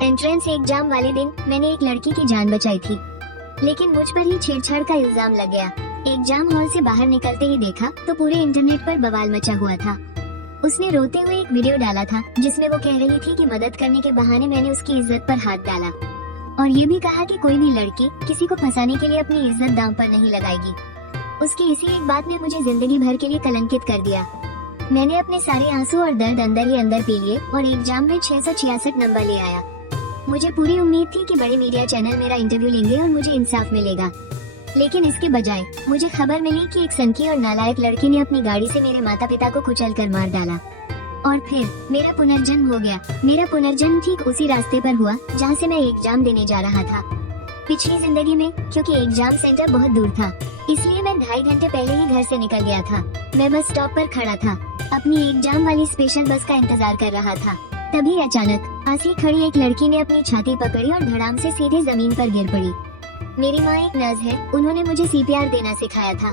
Entrance exam वाले दिन मैंने एक लड़की की जान बचाई थी, लेकिन मुझ पर ही छेड़छाड़ का इल्जाम लग गया। एग्जाम हॉल से बाहर निकलते ही देखा तो पूरे इंटरनेट पर बवाल मचा हुआ था। उसने रोते हुए एक वीडियो डाला था जिसमें वो कह रही थी कि मदद करने के बहाने मैंने उसकी इज्जत पर हाथ डाला, और ये भी कहा कि कोई भी लड़की किसी को फंसाने के लिए अपनी इज्जत दांव पर नहीं लगाएगी। उसकी इसी एक बात ने मुझे जिंदगी भर के लिए कलंकित कर दिया। मैंने अपने सारे आंसू और दर्द अंदर ही अंदर पी लिए और एग्जाम में 666 नंबर ले आया। मुझे पूरी उम्मीद थी कि बड़े मीडिया चैनल मेरा इंटरव्यू लेंगे और मुझे इंसाफ मिलेगा, लेकिन इसके बजाय मुझे खबर मिली कि एक सनकी और नालायक लड़की ने अपनी गाड़ी से मेरे माता पिता को कुचल कर मार डाला। और फिर मेरा पुनर्जन्म हो गया। मेरा पुनर्जन्म ठीक उसी रास्ते पर हुआ जहाँ से मैं एग्जाम देने जा रहा था। पिछली जिंदगी में क्योंकि एग्जाम सेंटर बहुत दूर था, इसलिए मैं 2.5 घंटे पहले ही घर से निकल गया था। मैं बस स्टॉप पर खड़ा था, अपनी एग्जाम वाली स्पेशल बस का इंतजार कर रहा था। तभी अचानक पास ही खड़ी एक लड़की ने अपनी छाती पकड़ी और धड़ाम से सीधे जमीन पर गिर पड़ी। मेरी माँ एक नर्स है, उन्होंने मुझे सीपीआर देना सिखाया था।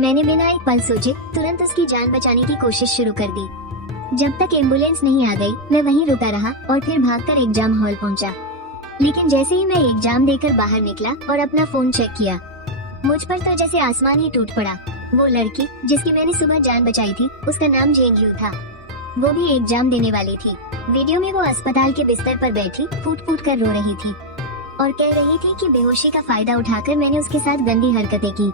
मैंने बिना एक पल सोचे तुरंत उसकी जान बचाने की कोशिश शुरू कर दी। जब तक एम्बुलेंस नहीं आ गई मैं वहीं रुका रहा और फिर भागकर एग्जाम हॉल पहुंचा। लेकिन जैसे ही मैं एग्जाम देकर बाहर निकला और अपना फोन चेक किया, मुझ पर तो जैसे आसमान ही टूट पड़ा। वो लड़की जिसकी मैंने सुबह जान बचाई थी, उसका नाम जेंग था। वो भी एग्जाम देने वाली थी। वीडियो में वो अस्पताल के बिस्तर पर बैठी फूट फूट कर रो रही थी और कह रही थी कि बेहोशी का फायदा उठाकर मैंने उसके साथ गंदी हरकतें की।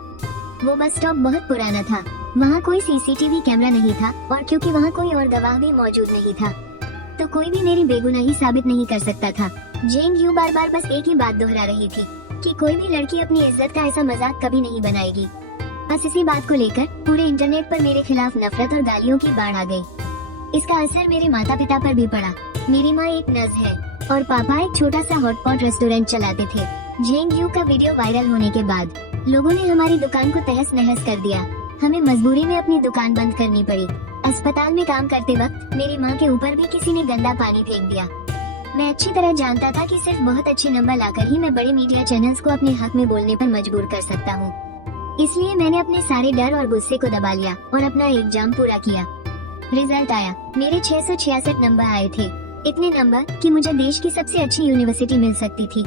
वो बस स्टॉप बहुत पुराना था, वहाँ कोई सीसीटीवी कैमरा नहीं था और क्योंकि वहाँ कोई और गवाह भी मौजूद नहीं था, तो कोई भी मेरी बेगुनाही साबित नहीं कर सकता था। जेंग यू बार बार बस एक ही बात दोहरा रही थी कि कोई भी लड़की अपनी इज्जत का ऐसा मजाक कभी नहीं बनाएगी। बस इसी बात को लेकर पूरे इंटरनेट पर मेरे खिलाफ नफरत और गालियों की बाढ़ आ गई। इसका असर मेरे माता पिता पर भी पड़ा। मेरी माँ एक नर्स है और पापा एक छोटा सा हॉटपॉट रेस्टोरेंट चलाते थे। जेंग यू का वीडियो वायरल होने के बाद लोगों ने हमारी दुकान को तहस नहस कर दिया। हमें मजबूरी में अपनी दुकान बंद करनी पड़ी। अस्पताल में काम करते वक्त मेरी माँ के ऊपर भी किसी ने गंदा पानी फेंक दिया। मैं अच्छी तरह जानता था कि सिर्फ बहुत अच्छे नंबर लाकर ही मैं बड़े मीडिया चैनल्स को अपने हक में बोलने पर मजबूर कर सकता हूँ। इसलिए मैंने अपने सारे डर और गुस्से को दबा लिया और अपना एग्जाम पूरा किया। रिजल्ट आया, मेरे 666 नंबर आए थे। इतने नंबर कि मुझे देश की सबसे अच्छी यूनिवर्सिटी मिल सकती थी।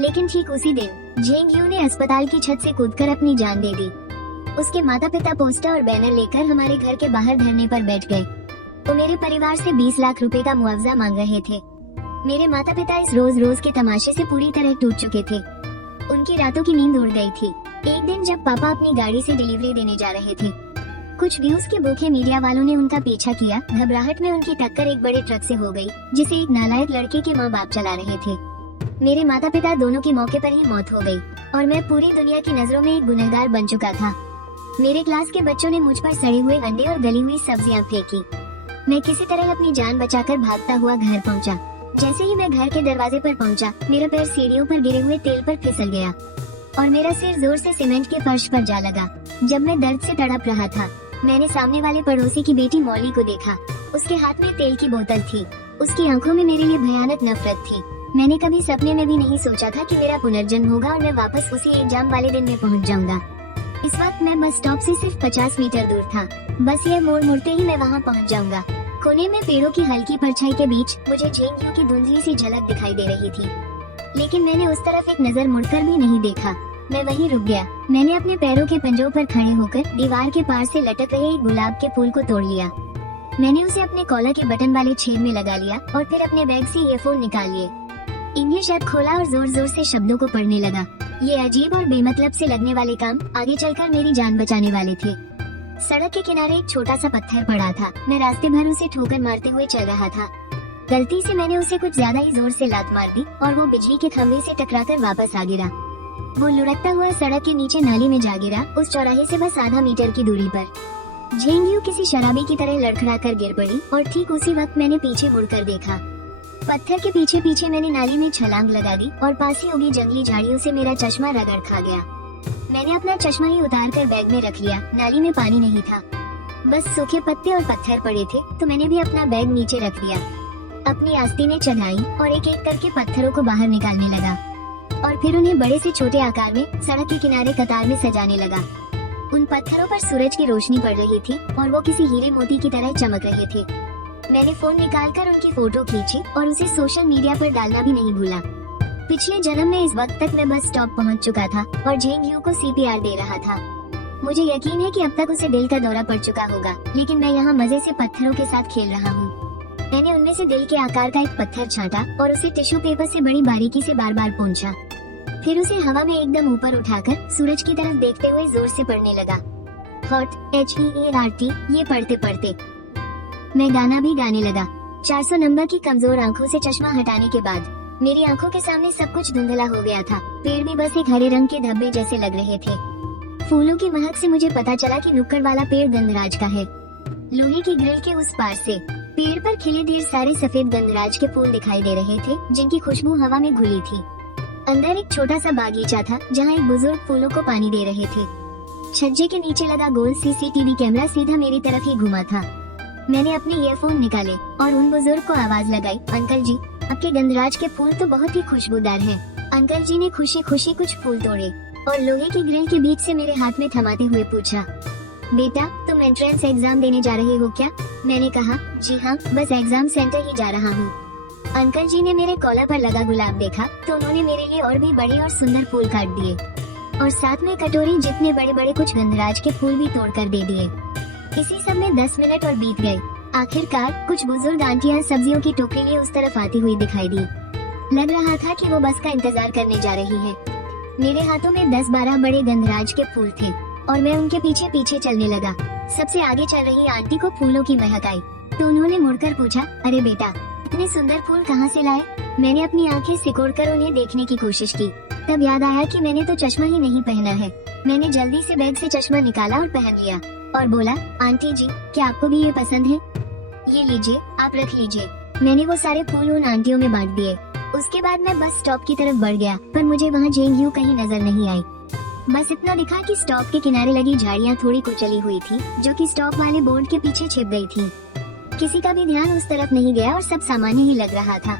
लेकिन ठीक उसी दिन जेंग यू ने अस्पताल की छत से कूदकर अपनी जान दे दी। उसके माता पिता पोस्टर और बैनर लेकर हमारे घर के बाहर धरने पर बैठ गए। वो मेरे परिवार से 20 लाख रुपए का मुआवजा मांग रहे थे। मेरे माता पिता इस रोज रोज के तमाशे से पूरी तरह टूट चुके थे। उनकी रातों की नींद उड़ गई थी। एक दिन जब पापा अपनी गाड़ी से डिलीवरी देने जा रहे थे, कुछ व्यूज के भूखे मीडिया वालों ने उनका पीछा किया। घबराहट में उनकी टक्कर एक बड़े ट्रक से हो गई, जिसे एक नालायक लड़के के माँ बाप चला रहे थे। मेरे माता पिता दोनों की मौके पर ही मौत हो गई और मैं पूरी दुनिया की नजरों में एक गुनहगार बन चुका था। मेरे क्लास के बच्चों ने मुझ पर सड़े हुए अंडे और गली हुई सब्जियां फेंकी। मैं किसी तरह अपनी जान बचाकर भागता हुआ घर पहुंचा। जैसे ही मैं घर के दरवाजे पर पहुंचा, मेरा पैर सीढ़ियों पर गिरे हुए तेल पर फिसल गया और मेरा सिर जोर से सीमेंट के फर्श पर जा लगा। जब मैं दर्द से तड़प रहा था, मैंने सामने वाले पड़ोसी की बेटी मौली को देखा। उसके हाथ में तेल की बोतल थी। उसकी आंखों में मेरे लिए भयानक नफरत थी। मैंने कभी सपने में भी नहीं सोचा था कि मेरा पुनर्जन्म होगा और मैं वापस उसी एग्जाम वाले दिन में पहुंच जाऊंगा। इस वक्त मैं बस स्टॉप से सिर्फ 50 मीटर दूर था। बस यह मोड़ मुड़ते ही मैं वहाँ पहुँच जाऊंगा। कोने में पेड़ों की हल्की परछाई के बीच मुझे जेंग यू की धुंधली सी झलक दिखाई दे रही थी, लेकिन मैंने उस तरफ एक नजर मुड़कर भी नहीं देखा। मैं वहीं रुक गया। मैंने अपने पैरों के पंजों पर खड़े होकर दीवार के पार से लटक रहे एक गुलाब के फूल को तोड़ लिया। मैंने उसे अपने कॉलर के बटन वाले छेद में लगा लिया और फिर अपने बैग से ईयरफोन निकाल लिए। इन्हें शब्द खोला और जोर जोर से शब्दों को पढ़ने लगा। ये अजीब और बेमतलब से लगने वाले काम आगे चलकर मेरी जान बचाने वाले थे। सड़क के किनारे एक छोटा सा पत्थर पड़ा था। मैं रास्ते भर उसे ठोकर मारते हुए चल रहा था। गलती से मैंने उसे कुछ ज्यादा ही जोर से लात मार दी और वो बिजली के खंभे से टकराकर वापस आ गिरा। वो लुढ़कता हुआ सड़क के नीचे नाली में जा गिरा, उस चौराहे से बस आधा मीटर की दूरी पर। जेंग यू किसी शराबी की तरह लड़खड़ा कर गिर पड़ी और ठीक उसी वक्त मैंने पीछे मुड़कर देखा। पत्थर के पीछे पीछे मैंने नाली में छलांग लगा दी और पास ही उगी जंगली झाड़ियों से मेरा चश्मा रगड़ खा गया। मैंने अपना चश्मा ही उतार कर बैग में रख लिया। नाली में पानी नहीं था, बस सूखे पत्ते और पत्थर पड़े थे, तो मैंने भी अपना बैग नीचे रख दिया। अपनी आस्तीनें चढ़ाई और एक एक करके पत्थरों को बाहर निकालने लगा और फिर उन्हें बड़े से छोटे आकार में सड़क के किनारे कतार में सजाने लगा। उन पत्थरों पर सूरज की रोशनी पड़ रही थी और वो किसी हीरे मोती की तरह चमक रहे थे। मैंने फोन निकालकर उनकी फोटो खींची और उसे सोशल मीडिया पर डालना भी नहीं भूला। पिछले जन्म में इस वक्त तक मैं बस स्टॉप पहुंच चुका था और झेंग यू को CPR दे रहा था। मुझे यकीन है कि अब तक उसे दिल का दौरा पड़ चुका होगा, लेकिन मैं यहाँ मजे से पत्थरों के साथ खेल रहा हूँ। मैंने उनमें से दिल के आकार का एक पत्थर छांटा और उसे टिश्यू पेपर से बड़ी बारीकी से बार बार पोंछा। फिर उसे हवा में एकदम ऊपर उठाकर सूरज की तरफ देखते हुए जोर से पढ़ने लगा। हॉट HEART ये पढ़ते पढ़ते मैं गाना भी गाने लगा। 400 नंबर की कमजोर आंखों से चश्मा हटाने के बाद मेरी आंखों के सामने सब कुछ धुंधला हो गया था। पेड़ भी बस एक हरे रंग के धब्बे जैसे लग रहे थे। फूलों की महक से मुझे पता चला कि नुक्कड़ वाला पेड़ गंधराज का है। लोहे की ग्रिल के उस पार से पेड़ पर खिले ढेर सारे सफेद गंधराज के फूल दिखाई दे रहे थे, जिनकी खुशबू हवा में घुली थी। अंदर एक छोटा सा बागीचा था जहाँ एक बुजुर्ग फूलों को पानी दे रहे थे। छज्जे के नीचे लगा गोल CCTV कैमरा सीधा मेरी तरफ ही घुमा था। मैंने अपने ईयरफोन निकाले और उन बुजुर्ग को आवाज लगाई, अंकल जी, आपके गंधराज के फूल तो बहुत ही खुशबूदार हैं। अंकल जी ने खुशी खुशी कुछ फूल तोड़े और लोहे की ग्रिल के बीच से मेरे हाथ में थमाते हुए पूछा, बेटा तुम एंट्रेंस एग्जाम देने जा रहे हो क्या? मैंने कहा, जी हाँ, बस एग्जाम सेंटर ही जा रहा हूँ। अंकल जी ने मेरे कॉलर पर लगा गुलाब देखा तो उन्होंने मेरे लिए और भी बड़े और सुंदर फूल काट दिए और साथ में कटोरी जितने बड़े बड़े कुछ गंधराज के फूल भी तोड़कर दे दिए। इसी सब में 10 मिनट और बीत गए। आखिरकार कुछ बुजुर्ग आंटियां सब्जियों की टोकरी लिए उस तरफ आती हुई दिखाई दी। लग रहा था कि वो बस का इंतजार करने जा रही है। मेरे हाथों में 10-12 बड़े गंधराज के फूल थे और मैं उनके पीछे पीछे चलने लगा। सबसे आगे चल रही आंटी को फूलों की महक आई तो उन्होंने मुड़कर पूछा, अरे बेटा, इतने सुंदर फूल कहाँ से लाए? मैंने अपनी आंखें सिकोड़कर उन्हें देखने की कोशिश की। तब याद आया कि मैंने तो चश्मा ही नहीं पहना है। मैंने जल्दी से बैग से चश्मा निकाला और पहन लिया और बोला, आंटी जी, क्या आपको भी ये पसंद है? ये लीजिए, आप रख लीजिए। मैंने वो सारे फूल उन आंटियों में बांट दिए। उसके बाद मैं बस स्टॉप की तरफ बढ़ गया, पर मुझे वहाँ झेंग यू कहीं नजर नहीं आई। बस इतना दिखा कि स्टॉप के किनारे लगी झाड़ियाँ थोड़ी कुचली हुई थी, जो कि स्टॉप वाले बोर्ड के पीछे छिप गई थी। किसी का भी ध्यान उस तरफ नहीं गया और सब सामान्य ही लग रहा था।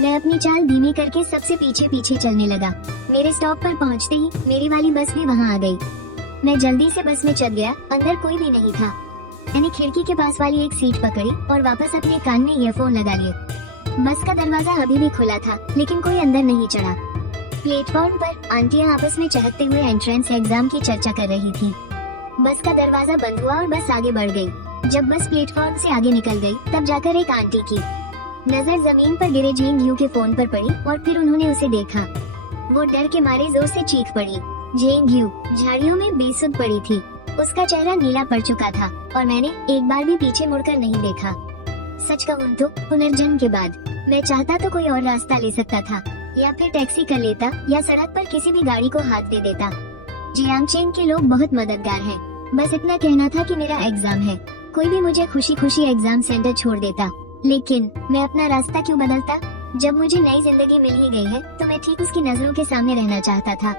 मैं अपनी चाल धीमी करके सबसे पीछे पीछे चलने लगा। मेरे स्टॉप पर पहुंचते ही मेरी वाली बस भी वहां आ गई। मैं जल्दी से बस में चढ़ गया। अंदर कोई भी नहीं था। मैंने खिड़की के पास वाली एक सीट पकड़ी और वापस अपने कान में ईयरफोन लगा लिए। बस का दरवाजा अभी भी खुला था, लेकिन कोई अंदर नहीं चढ़ा। प्लेटफॉर्म पर आंटियां आपस में चहकते हुए एंट्रेंस एग्जाम की चर्चा कर रही थी। बस का दरवाजा बंद हुआ और बस आगे बढ़ गई। जब बस प्लेटफॉर्म से आगे निकल गई, तब जाकर एक आंटी की नजर जमीन पर गिरे झेंग यू के फोन पर पड़ी और फिर उन्होंने उसे देखा। वो डर के मारे जोर से चीख पड़ी। झेंग यू झाड़ियों में बेसुध पड़ी थी। उसका चेहरा नीला पड़ चुका था और मैंने एक बार भी पीछे मुड़कर नहीं देखा। सच कहूँ तो पुनर्जन्म के बाद मैं चाहता तो कोई और रास्ता ले सकता था, या फिर टैक्सी कर लेता या सड़क पर किसी भी गाड़ी को हाथ दे देता। जियांगचेन के लोग बहुत मददगार हैं। बस इतना कहना था कि मेरा एग्जाम है, कोई भी मुझे खुशी खुशी एग्जाम सेंटर छोड़ देता। लेकिन मैं अपना रास्ता क्यों बदलता? जब मुझे नई जिंदगी मिल ही गई है तो मैं ठीक उसकी नजरों के सामने रहना चाहता था,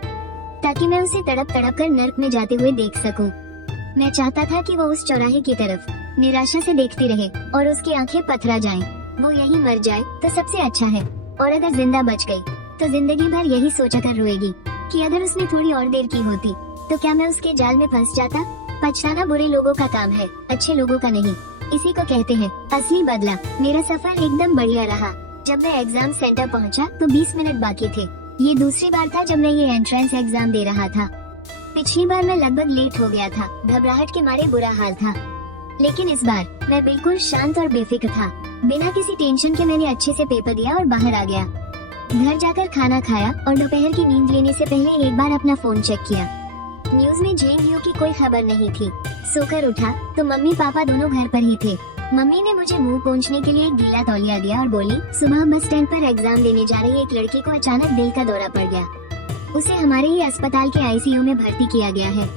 ताकि मैं उसे तड़प तड़प कर नर्क में जाते हुए देख सकूं। मैं चाहता था कि वो उस चौराहे की तरफ निराशा से देखती रहे और उसकी आंखें पथरा जाएं। वो यहीं मर जाए तो सबसे अच्छा है, और अगर जिंदा बच गई तो जिंदगी भर यही सोचा कर रोएगी कि अगर उसने थोड़ी और देर की होती तो क्या मैं उसके जाल में फंस जाता। पछताना बुरे लोगों का काम है, अच्छे लोगों का नहीं। इसी को कहते हैं असली बदला। मेरा सफर एकदम बढ़िया रहा। जब मैं एग्जाम सेंटर पहुंचा तो 20 मिनट बाकी थे। ये दूसरी बार था जब मैं ये एंट्रेंस एग्जाम दे रहा था। पिछली बार मैं लगभग लेट हो गया था, घबराहट के मारे बुरा हाल था। लेकिन इस बार मैं बिल्कुल शांत और बेफिक्र था। बिना किसी टेंशन के मैंने अच्छे से पेपर दिया और बाहर आ गया। घर जाकर खाना खाया और दोपहर की नींद लेने से पहले एक बार अपना फोन चेक किया। न्यूज में झेंग यू की कोई खबर नहीं थी। सोकर उठा तो मम्मी पापा दोनों घर पर ही थे। मम्मी ने मुझे मुंह पोंछने के लिए एक गीला तौलिया दिया और बोली, सुबह बस स्टैंड पर एग्जाम देने जा रही एक लड़की को अचानक दिल का दौरा पड़ गया। उसे हमारे ही अस्पताल के ICU में भर्ती किया गया है।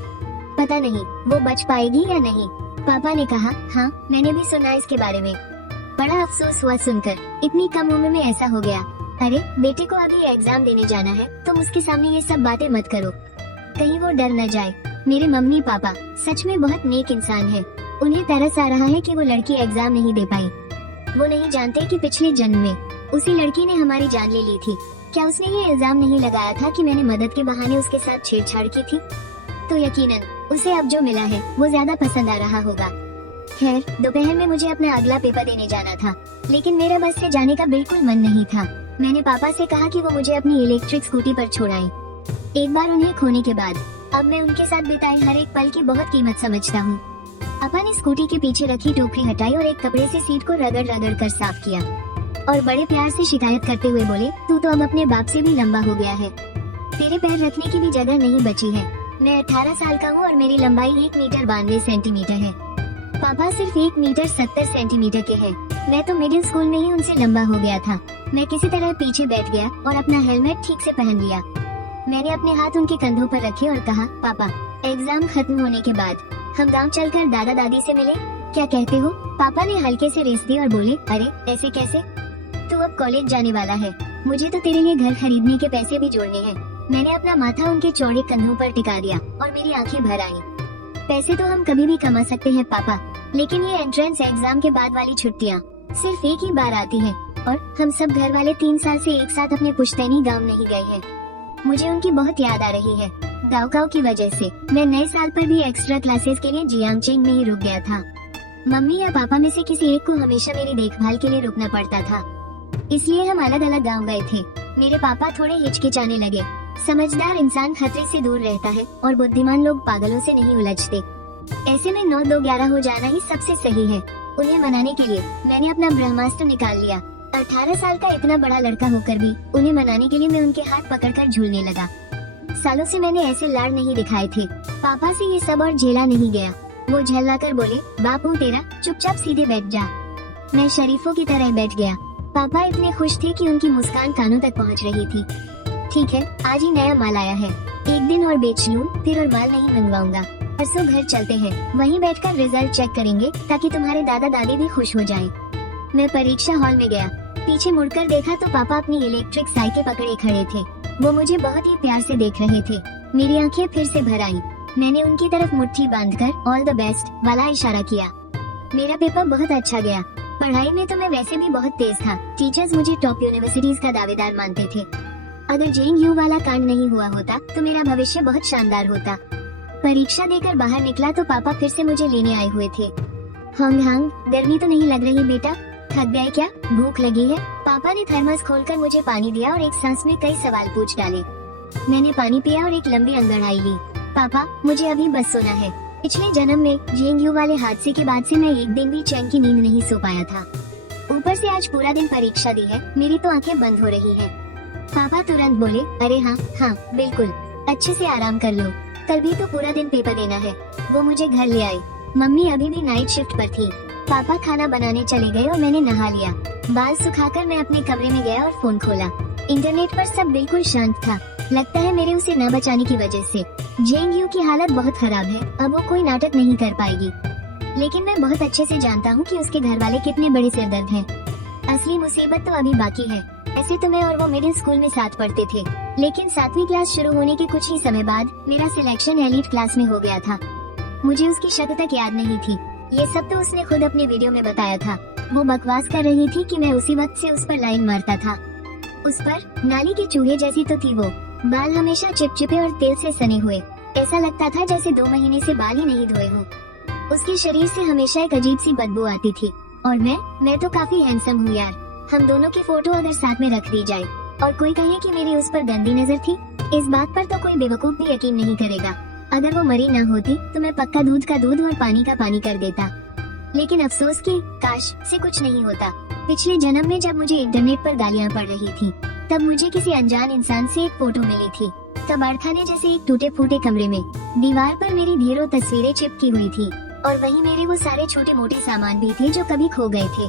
पता नहीं वो बच पाएगी या नहीं। पापा ने कहा, हाँ मैंने भी सुना इसके बारे में। बड़ा अफसोस हुआ सुनकर, इतनी कम उम्र में ऐसा हो गया। अरे बेटे को अभी एग्जाम देने जाना है, तुम उसके सामने ये सब बातें मत करो, कहीं वो डर न जाए। मेरे मम्मी पापा सच में बहुत नेक इंसान है। उन्हें तरस आ रहा है कि वो लड़की एग्जाम नहीं दे पाई। वो नहीं जानते कि पिछले जन्म में उसी लड़की ने हमारी जान ले ली थी। क्या उसने ये इल्जाम नहीं लगाया था कि मैंने मदद के बहाने उसके साथ छेड़छाड़ की थी? तो यकीनन उसे अब जो मिला है वो ज्यादा पसंद आ रहा होगा। खैर, दोपहर में मुझे अपना अगला पेपर देने जाना था, लेकिन मेरा बस से जाने का बिल्कुल मन नहीं था। मैंने पापा से कहा कि वो मुझे अपनी इलेक्ट्रिक स्कूटी पर छोड़ाएं। एक बार उन्हें खोने के बाद अब मैं उनके साथ बिताए हर एक पल की बहुत कीमत समझता हूँ। पापा ने स्कूटी के पीछे रखी टोकरी हटाई और एक कपड़े से सीट को रगड़ रगड़ कर साफ किया और बड़े प्यार से शिकायत करते हुए बोले, तू तो अब अपने बाप से भी लंबा हो गया है, तेरे पैर रखने की भी जगह नहीं बची है। मैं 18 साल का हूँ और मेरी लंबाई 1 मीटर 92 सेंटीमीटर है। पापा सिर्फ 1 मीटर 70 सेंटीमीटर के हैं। मैं तो मिडिल स्कूल में ही उनसे लंबा हो गया था। मैं किसी तरह पीछे बैठ गया और अपना हेलमेट ठीक से पहन लिया। मैंने अपने हाथ उनके कंधों पर रखे और कहा, पापा, एग्जाम खत्म होने के बाद हम गांव चलकर दादा दादी से मिले, क्या कहते हो? पापा ने हल्के से रेस दी और बोले, अरे ऐसे कैसे, तू अब कॉलेज जाने वाला है, मुझे तो तेरे लिए घर खरीदने के पैसे भी जोड़ने हैं। मैंने अपना माथा उनके चौड़े कंधों पर टिका दिया और मेरी आंखें भर आईं। पैसे तो हम कभी भी कमा सकते हैं पापा, लेकिन ये एंट्रेंस एग्जाम के बाद वाली छुट्टियाँ सिर्फ एक ही बार आती है और हम सब घर वाले 3 साल से एक साथ अपने पुश्तैनी गांव नहीं गए हैं। मुझे उनकी बहुत याद आ रही है। गाँव की वजह से मैं नए साल पर भी एक्स्ट्रा क्लासेस के लिए जियांगचेंग में ही रुक गया था। मम्मी या पापा में से किसी एक को हमेशा मेरी देखभाल के लिए रुकना पड़ता था, इसलिए हम अलग अलग गाँव गए थे। मेरे पापा थोड़े हिचकिचाने लगे। समझदार इंसान खतरे से दूर रहता है और बुद्धिमान लोग पागलों से नहीं उलझते। ऐसे में 9-2-11 हो जाना ही सबसे सही है। उन्हें मनाने के लिए मैंने अपना ब्रह्मास्त्र निकाल लिया। 18 साल का इतना बड़ा लड़का होकर भी उन्हें मनाने के लिए मैं उनके हाथ पकड़कर झूलने लगा। सालों से मैंने ऐसे लाड़ नहीं दिखाए थे। पापा से ये सब और झेला नहीं गया। वो झल्लाकर बोले, बापू तेरा, चुपचाप सीधे बैठ जा। मैं शरीफों की तरह बैठ गया। पापा इतने खुश थे कि उनकी मुस्कान कानों तक पहुंच रही थी। ठीक है, आज ही नया माल आया है, एक दिन और बेच लूं, फिर और माल नहीं मंगवाऊंगा। परसों घर चलते हैं, वहीं बैठकर रिजल्ट चेक करेंगे ताकि तुम्हारे दादा दादी भी खुश हो जाएं। मैं परीक्षा हॉल में गया। पीछे मुड़कर देखा तो पापा अपनी इलेक्ट्रिक साइकिल पकड़े खड़े थे। वो मुझे बहुत ही प्यार से देख रहे थे। मेरी आंखें फिर से भर आईं। मैंने उनकी तरफ मुट्ठी बांधकर ऑल द बेस्ट वाला इशारा किया। मेरा पेपर बहुत अच्छा गया। पढ़ाई में तो मैं वैसे भी बहुत तेज था। टीचर्स मुझे टॉप यूनिवर्सिटीज का दावेदार मानते थे। अगर JNU वाला कांड नहीं हुआ होता तो मेरा भविष्य बहुत शानदार होता। परीक्षा देकर बाहर निकला तो पापा फिर से मुझे लेने आए हुए थे। हांग, गर्मी तो नहीं लग रही बेटा? थक गए क्या? भूख लगी है? पापा ने थर्मस खोलकर मुझे पानी दिया और एक सांस में कई सवाल पूछ डाले। मैंने पानी पिया और एक लंबी अंगड़ाई ली। पापा, मुझे अभी बस सोना है। पिछले जन्म में JNU वाले हादसे के बाद से मैं एक दिन भी चैन की नींद नहीं सो पाया था। ऊपर से आज पूरा दिन परीक्षा दी है, मेरी तो आंखें बंद हो रही हैं। पापा तुरंत बोले, अरे हाँ, बिल्कुल, अच्छे से आराम कर लो, कल भी तो पूरा दिन पेपर देना है। वो मुझे घर ले आए। मम्मी अभी भी नाइट शिफ्ट पर थी। पापा खाना बनाने चले गए और मैंने नहा लिया। बाल सुखाकर मैं अपने कमरे में गया और फोन खोला। इंटरनेट पर सब बिल्कुल शांत था। लगता है मेरे उसे न बचाने की वजह से JNU की हालत बहुत खराब है। अब वो कोई नाटक नहीं कर पाएगी। लेकिन मैं बहुत अच्छे से जानता हूँ कि उसके घर वाले कितने बड़े सिरदर्द हैं। असली मुसीबत तो अभी बाकी है। ऐसे तो मैं और वो मिडिल स्कूल में साथ पढ़ते थे, लेकिन 7वीं क्लास शुरू होने के कुछ ही समय बाद मेरा सिलेक्शन एलीट क्लास में हो गया था। मुझे उसकी शक्ल तक याद नहीं थी। ये सब तो उसने खुद अपने वीडियो में बताया था। वो बकवास कर रही थी कि मैं उसी वक्त से उस पर लाइन मारता था। उस पर नाली के चूहे जैसी तो थी वो। बाल हमेशा चिपचिपे और तेल से सने हुए। ऐसा लगता था जैसे 2 महीने से बाल ही नहीं धोए हों। उसके शरीर से हमेशा एक अजीब सी बदबू आती थी। और मैं तो काफी हैंडसम हूँ यार। हम दोनों की फोटो अगर साथ में रख दी जाए और कोई कहे कि मेरी उस पर गंदी नजर थी, इस बात पर तो कोई बेवकूफ भी यकीन नहीं करेगा। अगर वो मरी ना होती तो मैं पक्का दूध का दूध और पानी का पानी कर देता। लेकिन अफसोस कि काश से कुछ नहीं होता। पिछले जन्म में जब मुझे इंटरनेट पर गालियाँ पड़ रही थी, तब मुझे किसी अनजान इंसान से एक फोटो मिली थी। तब अर्थाने जैसे एक टूटे फूटे कमरे में दीवार पर मेरी ढेरों तस्वीरें चिपकी हुई थी और वहीं मेरे वो सारे छोटे मोटे सामान भी थे जो कभी खो गए थे,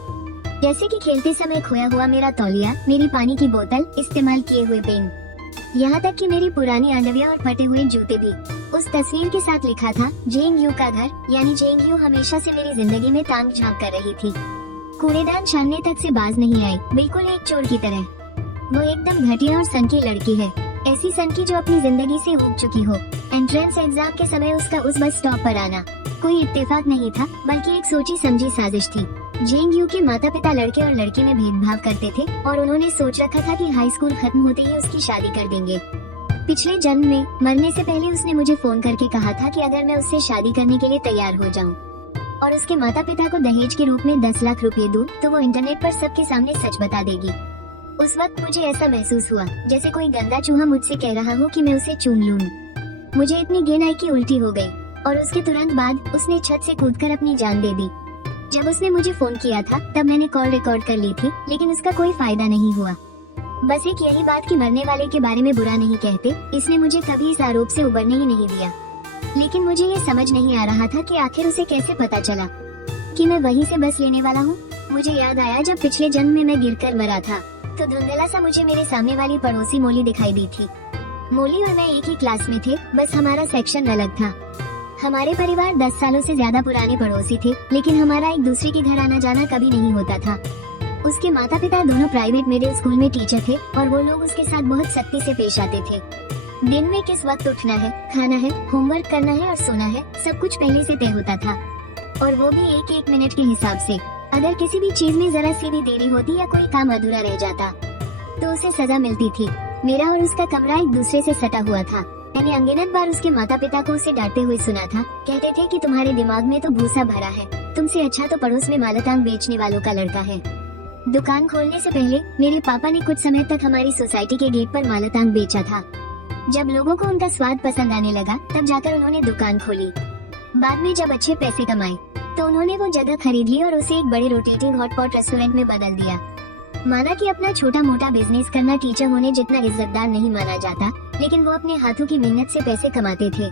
जैसे कि खेलते समय खोया हुआ मेरा तौलिया, मेरी पानी की बोतल, इस्तेमाल किए हुए पेन, यहाँ तक कि मेरी पुरानी अंडरवियर और फटे हुए जूते भी। उस तस्वीर के साथ लिखा था, JNU का घर, यानी JNU हमेशा से मेरी जिंदगी में तांग झांक कर रही थी। कूड़ेदान छानने तक से बाज नहीं आई, बिल्कुल एक चोर की तरह। वो एकदम घटिया और सनकी लड़की है, ऐसी सनकी जो अपनी जिंदगी से ऊब चुकी हो। एंट्रेंस एग्जाम के समय उसका उस बस स्टॉप पर आना कोई इत्तेफाक नहीं था, बल्कि एक सोची समझी साजिश थी। JNU के माता पिता लड़के और लड़की में भेदभाव करते थे और उन्होंने सोच रखा था कि हाई स्कूल खत्म होते ही उसकी शादी कर देंगे। पिछले जन्म में मरने से पहले उसने मुझे फोन करके कहा था कि अगर मैं उससे शादी करने के लिए तैयार हो जाऊं और उसके माता पिता को दहेज के रूप में 10 लाख रुपए दूं, तो वो इंटरनेट पर सबके सामने सच बता देगी। उस वक्त मुझे ऐसा महसूस हुआ जैसे कोई गंदा चूहा मुझसे कह रहा हो कि मैं उसे चूम लूं। मुझे इतनी घिन आई कि उल्टी हो गई और उसके तुरंत बाद उसने छत से कूदकर अपनी जान दे दी। जब उसने मुझे फोन किया था तब मैंने कॉल रिकॉर्ड कर ली थी, लेकिन उसका कोई फायदा नहीं हुआ। बस एक यही बात कि मरने वाले के बारे में बुरा नहीं कहते, इसने मुझे कभी इस आरोप से उबरने ही नहीं दिया। लेकिन मुझे ये समझ नहीं आ रहा था कि आखिर उसे कैसे पता चला कि मैं वहीं से बस लेने वाला हूँ। मुझे याद आया जब पिछले जन्म में मैं गिरकर मरा था तो धुंधला सा मुझे मेरे सामने वाली पड़ोसी मोली दिखाई दी थी। मोली और मैं एक ही क्लास में थे, बस हमारा सेक्शन अलग था। हमारे परिवार 10 सालों से ज्यादा पुराने पड़ोसी थे, लेकिन हमारा एक दूसरे के घर आना जाना कभी नहीं होता था। उसके माता पिता दोनों प्राइवेट मिडिल स्कूल में टीचर थे और वो लोग उसके साथ बहुत सख्ती से पेश आते थे। दिन में किस वक्त उठना है, खाना है, होमवर्क करना है और सोना है, सब कुछ पहले से तय होता था, और वो भी एक एक मिनट के हिसाब से। अगर किसी भी चीज में जरा सी भी देरी होती या कोई काम अधूरा रह जाता तो उसे सजा मिलती थी। मेरा और उसका कमरा एक दूसरे से सटा हुआ था। मैंने अनगिनत बार उसके माता पिता को उसे डांटते हुए सुना था। कहते थे कि तुम्हारे दिमाग में तो भूसा भरा है, तुमसे अच्छा तो पड़ोस में मालातांग बेचने वालों का लड़का है। दुकान खोलने से पहले मेरे पापा ने कुछ समय तक हमारी सोसाइटी के गेट पर मालातांग बेचा था। जब लोगों को उनका स्वाद पसंद आने लगा तब जाकर उन्होंने दुकान खोली। बाद में जब अच्छे पैसे कमाए तो उन्होंने वो जगह खरीद ली और उसे एक बड़े रोटेटिंग हॉटपॉट रेस्टोरेंट में बदल दिया। माना कि अपना छोटा मोटा बिजनेस करना टीचर होने जितना इज्जतदार नहीं माना जाता, लेकिन वो अपने हाथों की मेहनत से पैसे कमाते थे,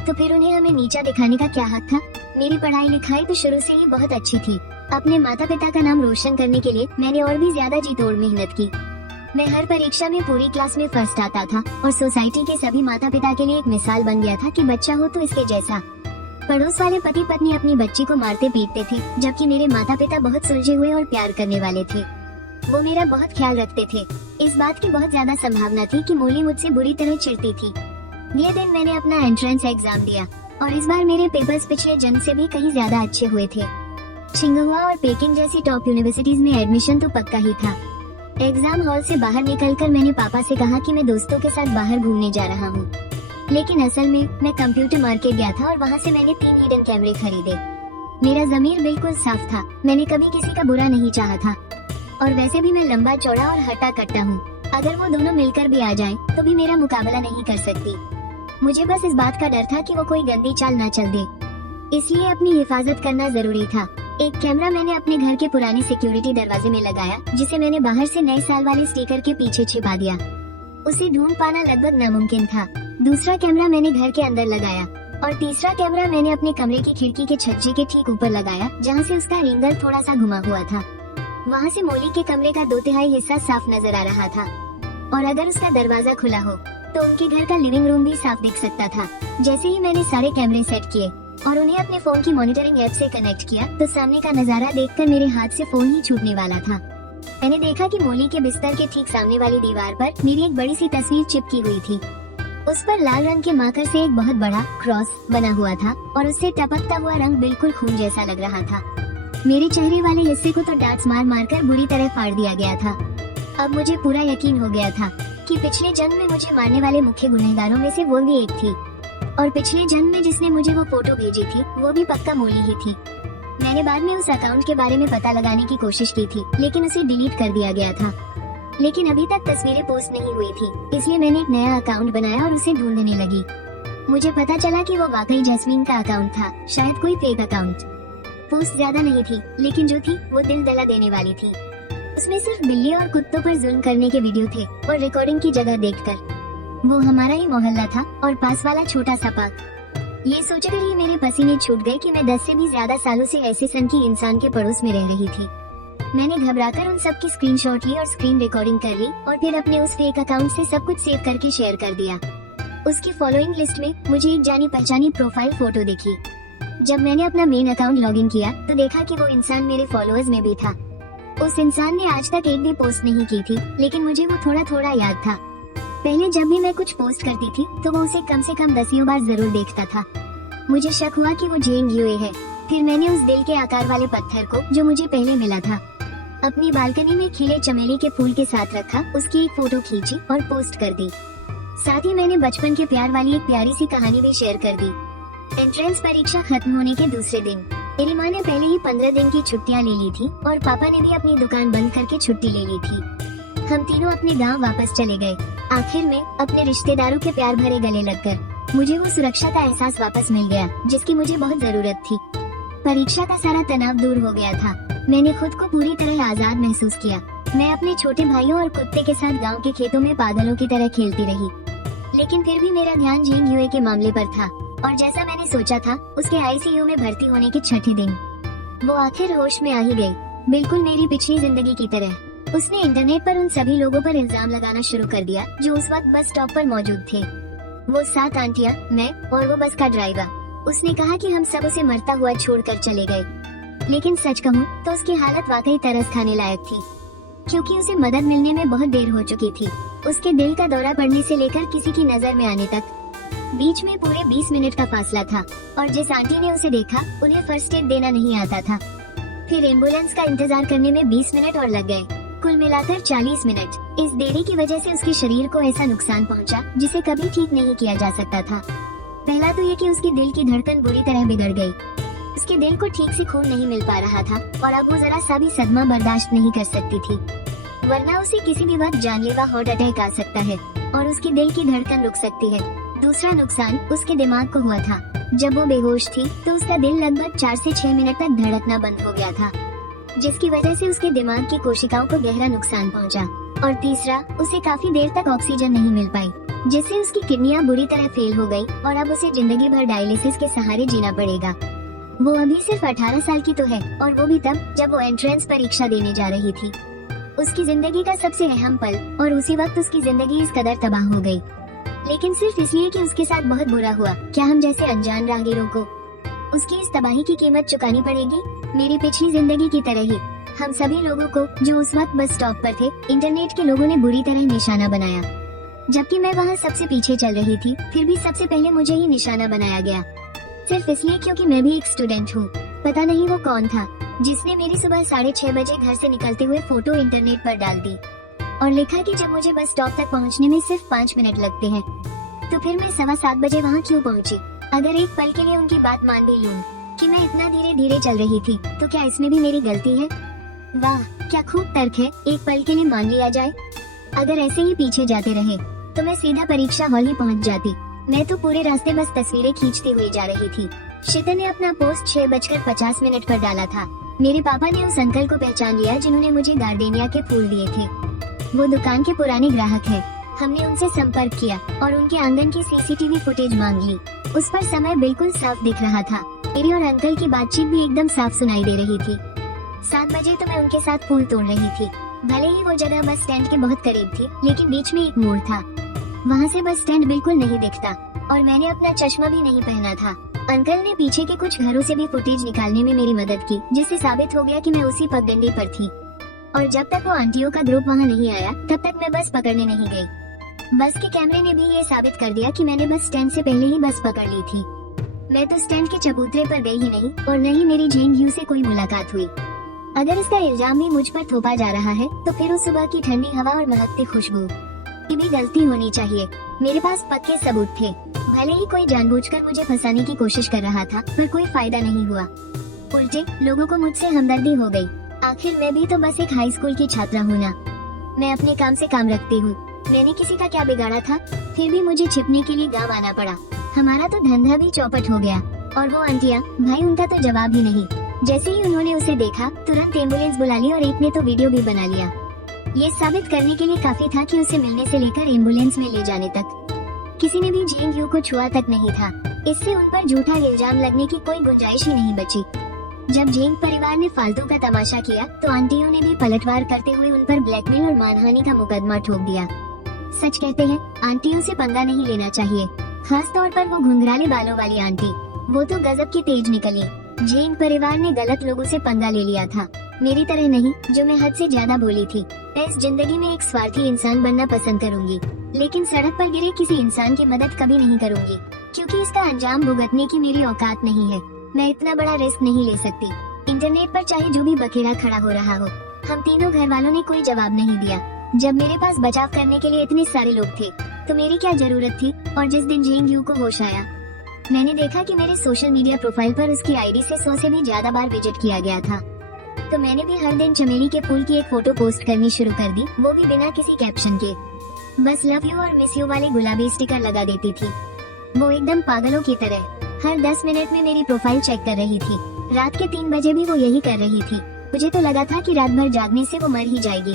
तो फिर उन्हें हमें नीचा दिखाने का क्या हक था। मेरी पढ़ाई लिखाई तो शुरू से ही बहुत अच्छी थी। अपने माता पिता का नाम रोशन करने के लिए मैंने और भी ज्यादा जी तोड़ मेहनत की। मैं हर परीक्षा में पूरी क्लास में फर्स्ट आता था और सोसाइटी के सभी माता पिता के लिए एक मिसाल बन गया था कि बच्चा हो तो इसके जैसा। पड़ोस वाले पति पत्नी अपनी बच्ची को मारते पीटते थे, जबकि मेरे माता पिता बहुत सुलझे हुए और प्यार करने वाले थे। वो मेरा बहुत ख्याल रखते थे। इस बात की बहुत ज्यादा संभावना थी कि मोली मुझसे बुरी तरह चिढ़ती थी। ये दिन मैंने अपना एंट्रेंस एग्जाम दिया और इस बार मेरे पेपर्स पिछले जन्म से भी कहीं ज्यादा अच्छे हुए थे। छिंगहुआ और पेकिंग जैसी टॉप यूनिवर्सिटीज में एडमिशन तो पक्का ही था। एग्जाम हॉल से बाहर निकलकर मैंने पापा से कहा कि मैं दोस्तों के साथ बाहर घूमने जा रहा हूँ, लेकिन असल में मैं कंप्यूटर मार्केट गया था और वहाँ से मैंने 3 हिडन कैमरे खरीदे। मेरा ज़मीर बिल्कुल साफ था, मैंने कभी किसी का बुरा नहीं चाहा था, और वैसे भी मैं लंबा चौड़ा और हट्टा कट्टा हूँ। अगर वो दोनों मिलकर भी आ जाएं, तो भी मेरा मुकाबला नहीं कर सकती। मुझे बस इस बात का डर था कि वो कोई गंदी चाल ना चल दे, इसलिए अपनी हिफाजत करना जरूरी था। एक कैमरा मैंने अपने घर के पुराने सिक्योरिटी दरवाजे में लगाया, जिसे मैंने बाहर से नए साल वाले स्टिकर के पीछे छिपा दिया। उसे ढूंढ पाना लगभग नामुमकिन था। दूसरा कैमरा मैंने घर के अंदर लगाया और तीसरा कैमरा मैंने अपने कमरे की खिड़की के छज्जे के ठीक ऊपर लगाया, जहाँ से उसका एंगल थोड़ा सा घुमा हुआ था। वहाँ से मोली के कमरे का 2/3 हिस्सा साफ नजर आ रहा था, और अगर उसका दरवाजा खुला हो तो उनके घर का लिविंग रूम भी साफ दिख सकता था। जैसे ही मैंने सारे कैमरे सेट किए और उन्हें अपने फोन की मॉनिटरिंग ऐप से कनेक्ट किया, तो सामने का नजारा देखकर मेरे हाथ से फोन ही छूटने वाला था। मैंने देखा कि मोली के बिस्तर के ठीक सामने वाली दीवार पर मेरी एक बड़ी सी तस्वीर चिपकी हुई थी। उस पर लाल रंग के मार्कर से एक बहुत बड़ा क्रॉस बना हुआ था और उससे टपकता हुआ रंग बिल्कुल खून जैसा लग रहा था। मेरे चेहरे वाले हिस्से को तो डांट्स मार मार कर बुरी तरह फाड़ दिया गया था। अब मुझे पूरा यकीन हो गया था कि पिछले जन्म में मुझे मारने वाले मुख्य गुनहगारों में से वो भी एक थी, और पिछले जन्म में जिसने मुझे वो फोटो भेजी थी वो भी पक्का मोली ही थी। मैंने बाद में उस अकाउंट के बारे में पता लगाने की कोशिश की थी, लेकिन उसे डिलीट कर दिया गया था। लेकिन अभी तक तस्वीरें पोस्ट नहीं हुई थी, इसलिए मैंने एक नया अकाउंट बनाया और उसे ढूंढने लगी। मुझे पता चला कि वो वाकई जैस्मीन का अकाउंट था, शायद कोई फेक अकाउंट। पोस्ट ज्यादा नहीं थी, लेकिन जो थी वो दिल दहला देने वाली थी। उसमें सिर्फ बिल्ली और कुत्तों पर जुल्म करने के वीडियो थे, और रिकॉर्डिंग की जगह देखकर वो हमारा ही मोहल्ला था और पास वाला छोटा सा पार्क। ये सोचकर ही मेरे पसीने छूट गए कि मैं 10 से भी ज्यादा सालों से ऐसे सनकी इंसान के पड़ोस में रह रही थी। मैंने घबराकर उन सब की स्क्रीनशॉट ली और स्क्रीन रिकॉर्डिंग कर ली, और फिर अपने उस फेक अकाउंट से सब कुछ सेव करके शेयर कर दिया। उसकी फॉलोइंग लिस्ट में मुझे एक जानी पहचानी प्रोफाइल फोटो दिखी। जब मैंने अपना मेन अकाउंट लॉगिन किया तो देखा कि वो इंसान मेरे फॉलोअर्स में भी था। उस इंसान ने आज तक एक भी पोस्ट नहीं की थी, लेकिन मुझे वो थोड़ा थोड़ा याद था। पहले जब भी मैं कुछ पोस्ट करती थी तो वो उसे कम से कम 10 बार जरूर देखता था। मुझे शक हुआ कि वो जेंग यूए है। फिर मैंने उस दिल के आकार वाले पत्थर को, जो मुझे पहले मिला था, अपनी बालकनी में खिले चमेली के फूल के साथ रखा, उसकी एक फोटो खींची और पोस्ट कर दी। साथ ही मैंने बचपन के प्यार वाली एक प्यारी सी कहानी भी शेयर कर दी। एंट्रेंस परीक्षा खत्म होने के दूसरे दिन मेरी माँ ने पहले ही 15 दिन की छुट्टियाँ ले ली थी और पापा ने भी अपनी दुकान बंद करके छुट्टी ले ली थी। हम तीनों अपने गांव वापस चले गए। आखिर में अपने रिश्तेदारों के प्यार भरे गले लगकर मुझे वो सुरक्षा का एहसास वापस मिल गया जिसकी मुझे बहुत जरूरत थी। परीक्षा का सारा तनाव दूर हो गया था। मैंने खुद को पूरी तरह आजाद महसूस किया। मैं अपने छोटे भाइयों और कुत्ते के साथ गांव के खेतों में पागलों की तरह खेलती रही, लेकिन फिर भी मेरा ध्यान जेंग यूए के मामले पर था। और जैसा मैंने सोचा था, उसके आईसीयू में भर्ती होने के छठे दिन वो आखिर होश में आ ही गई, बिल्कुल मेरी पिछली जिंदगी की तरह। उसने इंटरनेट पर उन सभी लोगों पर इल्जाम लगाना शुरू कर दिया जो उस वक्त बस स्टॉप पर मौजूद थे। वो 7 आंटियां, मैं और वो बस का ड्राइवर। उसने कहा कि हम सब उसे मरता हुआ छोड़कर चले गए, लेकिन सच कहूँ तो उसकी हालत वाकई तरस खाने लायक थी, क्योंकि उसे मदद मिलने में बहुत देर हो चुकी थी। उसके दिल का दौरा पड़ने से लेकर किसी की नजर में आने तक बीच में पूरे 20 मिनट का फासला था, और जिस आंटी ने उसे देखा उन्हें फर्स्ट एड देना नहीं आता था। फिर एम्बुलेंस का इंतजार करने में 20 मिनट और लग गए, कुल मिलाकर 40 मिनट। इस देरी की वजह से उसके शरीर को ऐसा नुकसान पहुंचा जिसे कभी ठीक नहीं किया जा सकता था। पहला तो ये कि उसकी दिल की धड़कन बुरी तरह बिगड़ गई। उसके दिल को ठीक से खून नहीं मिल पा रहा था और अब वो जरा सा भी सदमा बर्दाश्त नहीं कर सकती थी, वरना उसे किसी भी वक्त जानलेवा हार्ट अटैक आ सकता है और उसकी दिल की धड़कन रुक सकती है। दूसरा नुकसान उसके दिमाग को हुआ था। जब वो बेहोश थी तो उसका दिल लगभग 4 से 6 मिनट तक धड़कना बंद हो गया था, जिसकी वजह से उसके दिमाग की कोशिकाओं को गहरा नुकसान पहुंचा। और तीसरा, उसे काफी देर तक ऑक्सीजन नहीं मिल पाई, जिससे उसकी किडनियां बुरी तरह फेल हो गई और अब उसे जिंदगी भर डायलिसिस के सहारे जीना पड़ेगा। वो अभी सिर्फ 18 साल की तो है, और वो भी तब जब वो एंट्रेंस परीक्षा देने जा रही थी। उसकी जिंदगी का सबसे अहम पल, और उसी वक्त उसकी जिंदगी इस कदर तबाह हो गई, लेकिन सिर्फ इसलिए कि उसके साथ बहुत बुरा हुआ। क्या हम जैसे अनजान राहगीरों को उसकी इस तबाही की कीमत चुकानी पड़ेगी? मेरी पिछली जिंदगी की तरह ही हम सभी लोगों को जो उस वक्त बस स्टॉप पर थे, इंटरनेट के लोगों ने बुरी तरह निशाना बनाया। जबकि मैं वहाँ सबसे पीछे चल रही थी, फिर भी सबसे पहले मुझे ही निशाना बनाया गया, सिर्फ इसलिए क्योंकि मैं भी एक स्टूडेंट हूँ। पता नहीं वो कौन था जिसने मेरी सुबह 6:30 बजे घर से निकलते हुए फोटो इंटरनेट पर डाल दी और लिखा कि जब मुझे बस स्टॉप तक पहुँचने में सिर्फ 5 मिनट लगते हैं, तो फिर मैं 7:15 बजे वहाँ क्यों पहुँची? अगर एक पल के लिए उनकी बात मान भी लूं कि मैं इतना धीरे धीरे चल रही थी, तो क्या इसमें भी मेरी गलती है? वाह, क्या खूब तर्क है, एक पल के लिए मान लिया जाए। अगर ऐसे ही पीछे जाते रहे तो मैं सीधा परीक्षा हॉल ही पहुँच जाती। मैं तो पूरे रास्ते बस तस्वीरें खींचती हुई जा रही थी। शिता ने अपना पोस्ट 6:50 पर डाला था। मेरे पापा ने उस अंकल को पहचान लिया जिन्होंने मुझे गार्डेनिया के फूल दिए थे। वो दुकान के पुराने ग्राहक है। हमने उनसे संपर्क किया और उनके आंगन की सीसीटीवी फुटेज मांग ली। उस पर समय बिल्कुल साफ दिख रहा था। मेरी और अंकल की बातचीत भी एकदम साफ सुनाई दे रही थी। 7 बजे तो मैं उनके साथ फूल तोड़ रही थी। भले ही वो जगह बस स्टैंड के बहुत करीब थी, लेकिन बीच में एक मोड़ था। वहाँ से बस स्टैंड बिल्कुल नहीं दिखता, और मैंने अपना चश्मा भी नहीं पहना था। अंकल ने पीछे के कुछ घरों से भी फुटेज निकालने में मेरी मदद की, जिससे साबित हो गया कि मैं उसी पगडंडी पर थी। और जब तक वो आंटियों का ग्रुप वहाँ नहीं आया, तब तक मैं बस पकड़ने नहीं गई। बस के कैमरे ने भी ये साबित कर दिया कि मैंने बस स्टैंड से पहले ही बस पकड़ ली थी। मैं तो स्टैंड के चबूतरे पर गई ही नहीं, और न ही मेरी जेंग यू से कोई मुलाकात हुई। अगर इसका इल्जाम भी मुझ पर थोपा जा रहा है, तो फिर उस सुबह की ठंडी हवा और महकती खुशबू की भी गलती होनी चाहिए। मेरे पास पक्के सबूत थे। भले ही कोई जानबूझकर मुझे फंसाने की कोशिश कर रहा था, पर कोई फायदा नहीं हुआ। उल्टे लोगों को मुझसे हमदर्दी हो गई। आखिर मैं भी तो बस एक हाई स्कूल की छात्रा हूँ ना। मैं अपने काम से काम रखती हूँ। मैंने किसी का क्या बिगाड़ा था? फिर भी मुझे छिपने के लिए गाँव आना पड़ा। हमारा तो धंधा भी चौपट हो गया। और वो आंटियाँ, भाई उनका तो जवाब ही नहीं। जैसे ही उन्होंने उसे देखा, तुरंत एम्बुलेंस बुला ली और एक ने तो वीडियो भी बना लिया। ये साबित करने के लिए काफी था कि उसे मिलने से लेकर एम्बुलेंस में ले जाने तक किसी ने भी जेंग यू को छुआ तक नहीं था। इससे उन पर झूठा इल्जाम लगने की कोई गुंजाइश ही नहीं बची। जब जेंग परिवार ने फालतू का तमाशा किया, तो आंटियों ने भी पलटवार करते हुए उन पर ब्लैकमेल और मानहानि का मुकदमा ठोक दिया। सच कहते हैं, आंटियों से पंगा नहीं लेना चाहिए, खास तौर पर वो घुंघराले बालों वाली आंटी। वो तो गजब की तेज निकली। जेंग परिवार ने गलत लोगों से पंगा ले लिया था, मेरी तरह नहीं जो मैं हद से ज्यादा बोली थी। मैं इस जिंदगी में एक स्वार्थी इंसान बनना पसंद करूंगी, लेकिन सड़क पर गिरे किसी इंसान की मदद कभी नहीं करूंगी, क्योंकि इसका अंजाम भुगतने की मेरी औकात नहीं है। मैं इतना बड़ा रिस्क नहीं ले सकती। इंटरनेट पर चाहे जो भी बखेड़ा खड़ा हो रहा हो, हम तीनों घर वालों ने कोई जवाब नहीं दिया। जब मेरे पास बचाव करने के लिए इतने सारे लोग थे, तो मेरी क्या जरूरत थी? और जिस दिन जेंग यू को होश आया, मैंने देखा कि मेरे सोशल मीडिया प्रोफाइल पर उसकी आईडी से 100 से भी ज्यादा बार विजिट किया गया था। तो मैंने भी हर दिन चमेली के फूल की एक फोटो पोस्ट करनी शुरू कर दी, वो भी बिना किसी कैप्शन के। बस लव यू और मिस यू वाले गुलाबी स्टिकर लगा देती थी। वो एकदम पागलों की तरह हर 10 मिनट में मेरी प्रोफाइल चेक कर रही थी। रात के 3 बजे भी वो यही कर रही थी। मुझे तो लगा था कि रात भर जागने से वो मर ही जाएगी,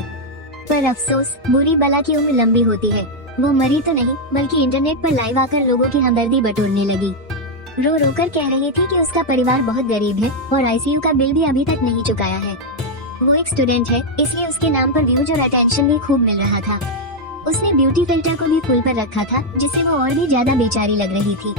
पर अफसोस, बुरी बला की उम्र लंबी होती है। वो मरी तो नहीं, बल्कि इंटरनेट पर लाइव आकर लोगों की हमदर्दी बटोरने लगी। रो रो कर कह रही थी कि उसका परिवार बहुत गरीब है और आईसीयू का बिल भी अभी तक नहीं चुकाया है। वो एक स्टूडेंट है, इसलिए उसके नाम पर व्यूज और अटेंशन भी खूब मिल रहा था। उसने ब्यूटी फिल्टर को भी फुल पर रखा था, जिससे वो और भी ज्यादा बेचारी लग रही थी।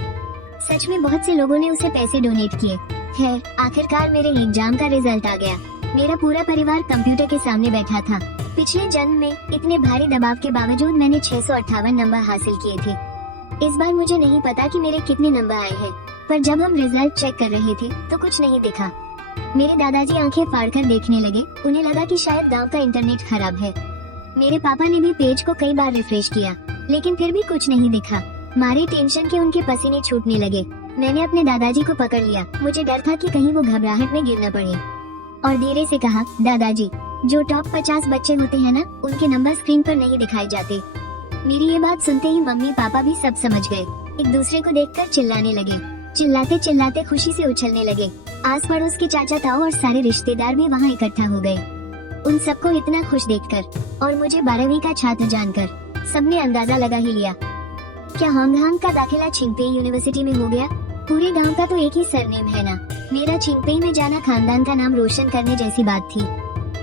सच में बहुत से लोगों ने उसे पैसे डोनेट किए। खैर, आखिरकार मेरे एग्जाम का रिजल्ट आ गया। मेरा पूरा परिवार कंप्यूटर के सामने बैठा था। पिछले जन्म में इतने भारी दबाव के बावजूद मैंने 658 नंबर हासिल किए थे। इस बार मुझे नहीं पता कि मेरे कितने नंबर आए हैं, पर जब हम रिजल्ट चेक कर रहे थे तो कुछ नहीं दिखा। मेरे दादाजी आंखें फाड़कर देखने लगे। उन्हें लगा कि शायद गांव का इंटरनेट खराब है। मेरे पापा ने भी पेज को कई बार रिफ्रेश किया, लेकिन फिर भी कुछ नहीं दिखा। मारे टेंशन के उनके पसीने छूटने लगे। मैंने अपने दादाजी को पकड़ लिया। मुझे डर था कि कहीं वो घबराहट में गिर न पड़े, और धीरे से कहा, दादाजी, जो टॉप 50 बच्चे होते हैं ना, उनके नंबर स्क्रीन पर नहीं दिखाए जाते। मेरी ये बात सुनते ही मम्मी पापा भी सब समझ गए। एक दूसरे को देखकर चिल्लाने लगे। चिल्लाते चिल्लाते खुशी से उछलने लगे। आस पड़ोस के चाचा ताऊ और सारे रिश्तेदार भी वहाँ इकट्ठा हो गए। उन सबको इतना खुश देखकर और मुझे 12वीं का छात्र जानकर सबने अंदाजा लगा ही लिया। क्या होंगहांग का दाखिला छिंगपेई यूनिवर्सिटी में हो गया? पूरे गांव का तो एक ही सरनेम है ना। मेरा छिंगपेई में जाना खानदान का नाम रोशन करने जैसी बात थी।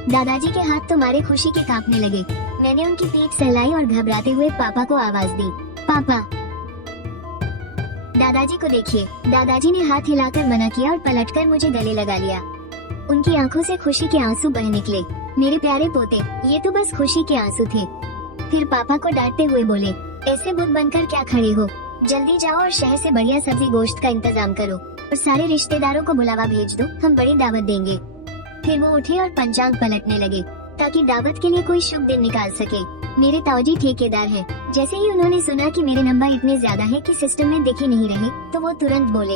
दादाजी के हाथ तो मारे खुशी के कांपने लगे। मैंने उनकी पीठ सहलाई और घबराते हुए पापा को आवाज दी, पापा। दादाजी को देखिए। दादाजी ने हाथ हिलाकर मना किया और पलटकर मुझे गले लगा लिया। उनकी आंखों से खुशी के आंसू बह निकले। मेरे प्यारे पोते, ये तो बस खुशी के आंसू थे। फिर पापा को डांटते हुए बोले, ऐसे बुत बनकर क्या खड़े हो? जल्दी जाओ और शहर से बढ़िया सब्जी गोश्त का इंतजाम करो और सारे रिश्तेदारों को बुलावा भेज दो, हम बड़ी दावत देंगे। फिर वो उठे और पंचांग पलटने लगे ताकि दावत के लिए कोई शुभ दिन निकाल सके। मेरे ताऊजी ठेकेदार हैं। जैसे ही उन्होंने सुना कि मेरे नंबर इतने ज्यादा हैं कि सिस्टम में दिख ही नहीं रहे, तो वो तुरंत बोले,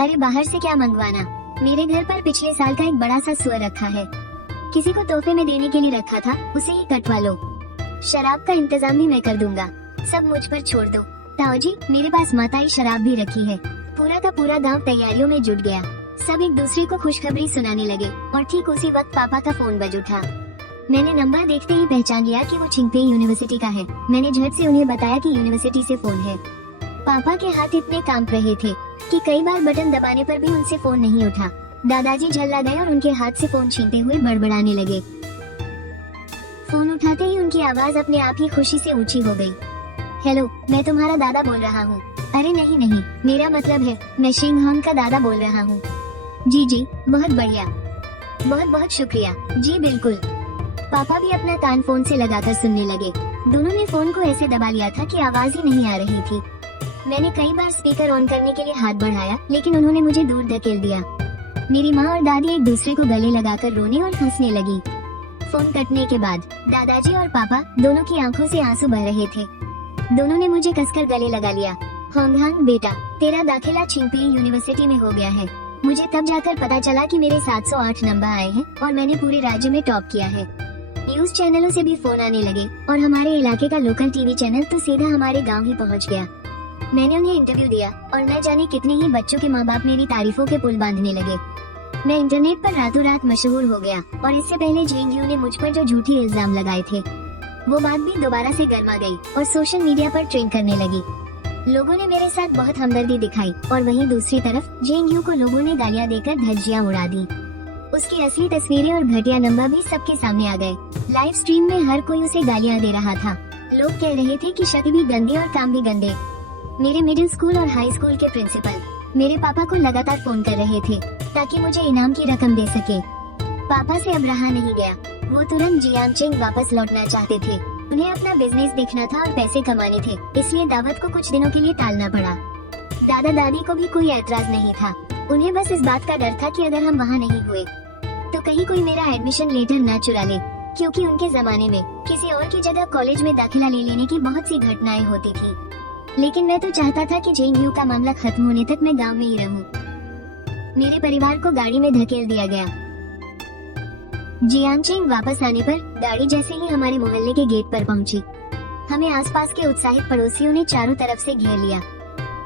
अरे बाहर से क्या मंगवाना, मेरे घर पर पिछले साल का एक बड़ा सा सुअर रखा है, किसी को तोहफे में देने के लिए रखा था, उसे ही कटवा लो। शराब का इंतजाम भी मैं कर दूंगा, सब मुझ पर छोड़ दो। ताऊजी, मेरे पास माताई शराब भी रखी है। पूरा का पूरा गांव तैयारियों में जुट गया। सब एक दूसरे को खुशखबरी सुनाने लगे और ठीक उसी वक्त पापा का फोन बज उठा। मैंने नंबर देखते ही पहचान लिया कि वो छिंगपेई यूनिवर्सिटी का है। मैंने झट से उन्हें बताया कि यूनिवर्सिटी से फोन है। पापा के हाथ इतने कांप रहे थे कि कई बार बटन दबाने पर भी उनसे फोन नहीं उठा। दादाजी झल्ला गए और उनके हाथ से फोन छीनते हुए बड़बड़ाने लगे। फोन उठाते ही उनकी आवाज अपने आप ही खुशी से ऊंची हो गई। हेलो, मैं तुम्हारा दादा बोल रहा हूँ। अरे नहीं नहीं, मेरा मतलब है मैं शिंगहांग का दादा बोल रहा हूँ। जी जी, बहुत बढ़िया, बहुत बहुत शुक्रिया। जी बिल्कुल। पापा भी अपना कान फोन से लगाकर सुनने लगे। दोनों ने फोन को ऐसे दबा लिया था कि आवाज ही नहीं आ रही थी। मैंने कई बार स्पीकर ऑन करने के लिए हाथ बढ़ाया, लेकिन उन्होंने मुझे दूर धकेल दिया। मेरी माँ और दादी एक दूसरे को गले लगाकर रोने और हंसने लगी। फोन कटने के बाद दादाजी और पापा दोनों की आंखों से आंसू बह रहे थे। दोनों ने मुझे कसकर गले लगा लिया। होंगहांग बेटा, तेरा दाखिला छिंगपेई यूनिवर्सिटी में हो गया है। मुझे तब जाकर पता चला कि मेरे 708 नंबर आए हैं और मैंने पूरे राज्य में टॉप किया है। न्यूज चैनलों से भी फोन आने लगे और हमारे इलाके का लोकल टीवी चैनल तो सीधा हमारे गांव ही पहुंच गया। मैंने उन्हें इंटरव्यू दिया और न जाने कितने ही बच्चों के माँ बाप मेरी तारीफों के पुल बांधने लगे। मैं इंटरनेट पर रातों रात मशहूर हो गया और इससे पहले जेएनयू ने मुझ पर जो झूठी इल्जाम लगाए थे, वो बात भी दोबारा से गर्मा गई और सोशल मीडिया पर ट्रेंड करने लगी। लोगों ने मेरे साथ बहुत हमदर्दी दिखाई और वहीं दूसरी तरफ जेएनयू को लोगों ने गालियां देकर धज्जियां उड़ा दी। उसकी असली तस्वीरें और घटिया नंबर भी सबके सामने आ गए। लाइव स्ट्रीम में हर कोई उसे गालियां दे रहा था। लोग कह रहे थे कि शक्ल भी गंदी और काम भी गंदे। मेरे मिडिल स्कूल और हाई स्कूल के प्रिंसिपल मेरे पापा को लगातार फोन कर रहे थे ताकि मुझे इनाम की रकम दे सके। पापा से अब रहा नहीं गया। वो तुरंत जियांगचेंग वापस लौटना चाहते थे। उन्हें अपना बिजनेस देखना था और पैसे कमाने थे, इसलिए दावत को कुछ दिनों के लिए टालना पड़ा। दादा दादी को भी कोई ऐतराज नहीं था। उन्हें बस इस बात का डर था कि अगर हम वहाँ नहीं हुए तो कहीं कोई मेरा एडमिशन लेटर न चुरा ले, क्योंकि उनके जमाने में किसी और की जगह कॉलेज में दाखिला ले लेने की बहुत सी घटनाएं होती थी। लेकिन मैं तो चाहता था कि जेएनयू का मामला खत्म होने तक मैं गांव में ही रहूं। मेरे परिवार को गाड़ी में धकेल दिया गया। जियांगचेंग वापस आने पर गाड़ी जैसे ही हमारे मोहल्ले के गेट पर पहुंची, हमें आसपास के उत्साहित पड़ोसियों ने चारों तरफ से घेर लिया।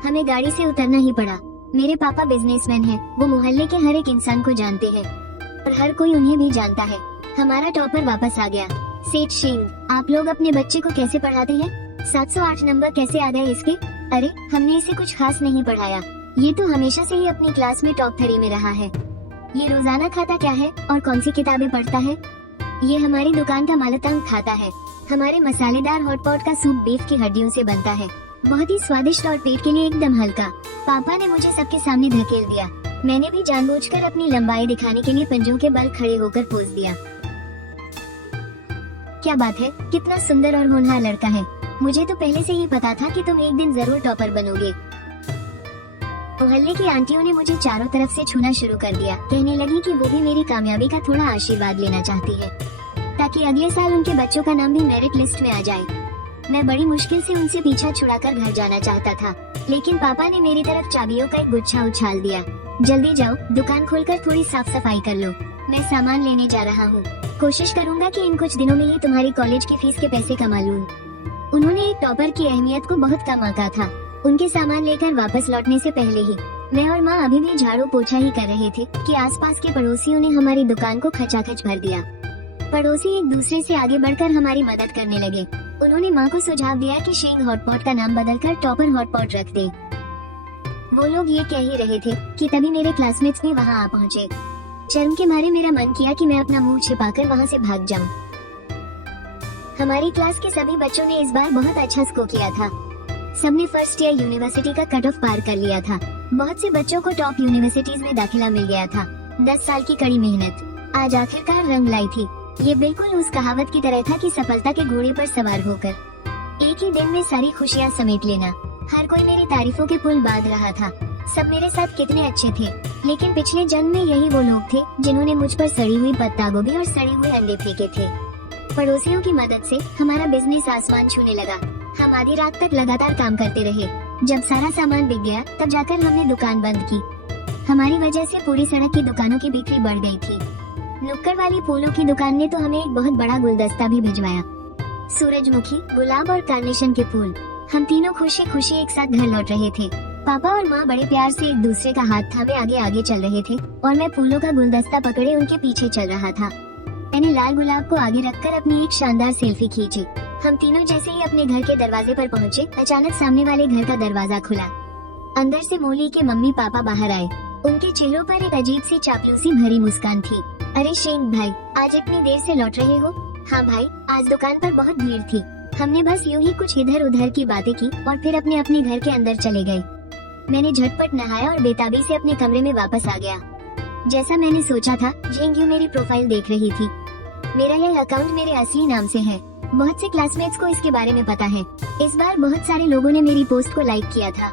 हमें गाड़ी से उतरना ही पड़ा। मेरे पापा बिजनेसमैन हैं, वो मोहल्ले के हर एक इंसान को जानते हैं और हर कोई उन्हें भी जानता है। हमारा टॉपर वापस आ गया। सेठ सिंह, आप लोग अपने बच्चे को कैसे पढ़ाते हैं? 708 नंबर कैसे आ गए इसके? अरे, हमने इसे कुछ खास नहीं पढ़ाया, ये तो हमेशा से ही अपनी क्लास में टॉप 3 में रहा है। ये रोजाना खाता क्या है और कौन सी किताबें पढ़ता है? ये हमारी दुकान का मालतंग खाता है। हमारे मसालेदार हॉटपॉट का सूप बीफ की हड्डियों से बनता है, बहुत ही स्वादिष्ट और पेट के लिए एकदम हल्का। पापा ने मुझे सबके सामने धकेल दिया। मैंने भी जानबूझकर अपनी लंबाई दिखाने के लिए पंजों के बल खड़े होकर पोज दिया। क्या बात है, कितना सुंदर और होनहार लड़का है। मुझे तो पहले से ही पता था कि तुम एक दिन जरूर टॉपर बनोगे। मोहल्ले की आंटियों ने मुझे चारों तरफ से छूना शुरू कर दिया। कहने लगी कि वो भी मेरी कामयाबी का थोड़ा आशीर्वाद लेना चाहती है, ताकि अगले साल उनके बच्चों का नाम भी मेरिट लिस्ट में आ जाए। मैं बड़ी मुश्किल से उनसे पीछा छुड़ाकर घर जाना चाहता था, लेकिन पापा ने मेरी तरफ चाबियों का एक गुच्छा उछाल दिया। जल्दी जाओ, दुकान खोलकर थोड़ी साफ सफाई कर लो, मैं सामान लेने जा रहा हूँ। कोशिश करूँगा कि इन कुछ दिनों में ही तुम्हारी कॉलेज की फीस के पैसे कमा लूँ। उन्होंने एक टॉपर की अहमियत को बहुत कम आंका था। उनके सामान लेकर वापस लौटने से पहले ही मैं और माँ अभी भी झाड़ू पोछा ही कर रहे थे कि आसपास के पड़ोसियों ने हमारी दुकान को खचाखच भर दिया। पड़ोसी एक दूसरे से आगे बढ़कर हमारी मदद करने लगे। उन्होंने माँ को सुझाव दिया कि शेंग हॉटपॉट का नाम बदलकर टॉपर हॉटपॉट रख दे। वो लोग ये कह ही रहे थे कि तभी मेरे क्लासमेट्स भी वहाँ आ पहुँचे। शर्म के मारे मेरा मन किया कि मैं अपना मुंह छिपाकर वहाँ से भाग जाऊं। हमारी क्लास के सभी बच्चों ने इस बार बहुत अच्छा स्कोर किया था। सबने फर्स्ट ईयर यूनिवर्सिटी का कट ऑफ पार कर लिया था। बहुत से बच्चों को टॉप यूनिवर्सिटीज में दाखिला मिल गया था। 10 साल की कड़ी मेहनत आज आखिरकार रंग लाई थी। ये बिल्कुल उस कहावत की तरह था कि सफलता के घोड़े पर सवार होकर एक ही दिन में सारी खुशियाँ समेट लेना। हर कोई मेरी तारीफों के पुल बांध रहा था। सब मेरे साथ कितने अच्छे थे, लेकिन पिछले जन्म में यही वो लोग थे जिन्होंने मुझ पर सड़ी हुई पत्ता गोभी और सड़े हुए अंडे फेंके थे। पड़ोसियों की मदद से हमारा बिजनेस आसमान छूने लगा। हम आधी रात तक लगातार काम करते रहे। जब सारा सामान बिक गया तब जाकर हमने दुकान बंद की। हमारी वजह से पूरी सड़क की दुकानों की बिक्री बढ़ गई थी। नुक्कड़ वाली फूलों की दुकान ने तो हमें एक बहुत बड़ा गुलदस्ता भी भिजवाया। सूरजमुखी, गुलाब और कार्नेशन के फूल। हम तीनों खुशी खुशी एक साथ घर लौट रहे थे। पापा और माँ बड़े प्यार से एक दूसरे का हाथ थामे आगे आगे चल रहे थे और मैं फूलों का गुलदस्ता पकड़े उनके पीछे चल रहा था। मैंने लाल गुलाब को आगे रखकर अपनी एक शानदार सेल्फी खींची। हम तीनों जैसे ही अपने घर के दरवाजे पर पहुँचे, अचानक सामने वाले घर का दरवाजा खुला। अंदर से मोली के मम्मी पापा बाहर आए। उनके चेहरों पर एक अजीब सी चापलूसी भरी मुस्कान थी। अरे शेंग भाई, आज इतनी देर से लौट रहे हो? हाँ भाई, आज दुकान पर बहुत भीड़ थी। हमने बस यूं ही कुछ इधर उधर की बातें की और फिर अपने अपने घर के अंदर चले गए। मैंने झटपट नहाया और बेताबी से अपने कमरे में वापस आ गया। जैसा मैंने सोचा था, जेंग्यू मेरी प्रोफाइल देख रही थी। मेरा यह अकाउंट मेरे असली नाम से है। बहुत से क्लासमेट्स को इसके बारे में पता है। इस बार बहुत सारे लोगों ने मेरी पोस्ट को लाइक किया था।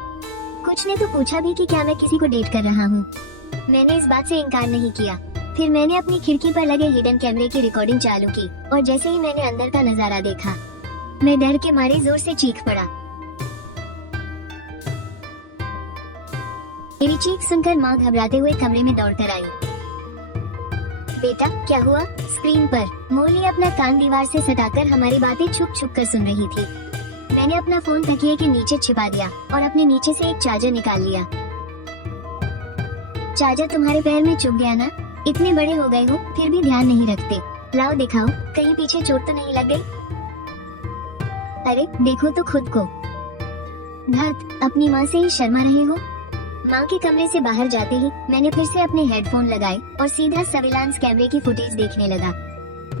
कुछ ने तो पूछा भी कि क्या मैं किसी को डेट कर रहा हूँ। मैंने इस बात से इनकार नहीं किया। फिर मैंने अपनी खिड़की पर लगे हिडन कैमरे की रिकॉर्डिंग चालू की और जैसे ही मैंने अंदर का नजारा देखा, मैं डर के मारे जोर से चीख पड़ा। मेरी चीख सुनकर माँ घबराते हुए कमरे में दौड़कर आई। बेटा, क्या हुआ? स्क्रीन पर मोली अपना कान दीवार से सटाकर हमारी बातें छुप छुप कर सुन रही थी। मैंने अपना फोन तकिए के नीचे छिपा दिया और अपने नीचे से एक चार्जर निकाल लिया। चार्जर तुम्हारे पैर में चुभ गया ना? इतने बड़े हो गए हो फिर भी ध्यान नहीं रखते। लाओ दिखाओ, कहीं पीछे चोट तो नहीं लग गई? अरे देखो तो खुद को। धत, अपनी माँ से ही शर्मा रहे हो? माँ के कमरे से बाहर जाते ही मैंने फिर से अपने हेडफोन लगाए और सीधा सर्विलांस कैमरे की फुटेज देखने लगा।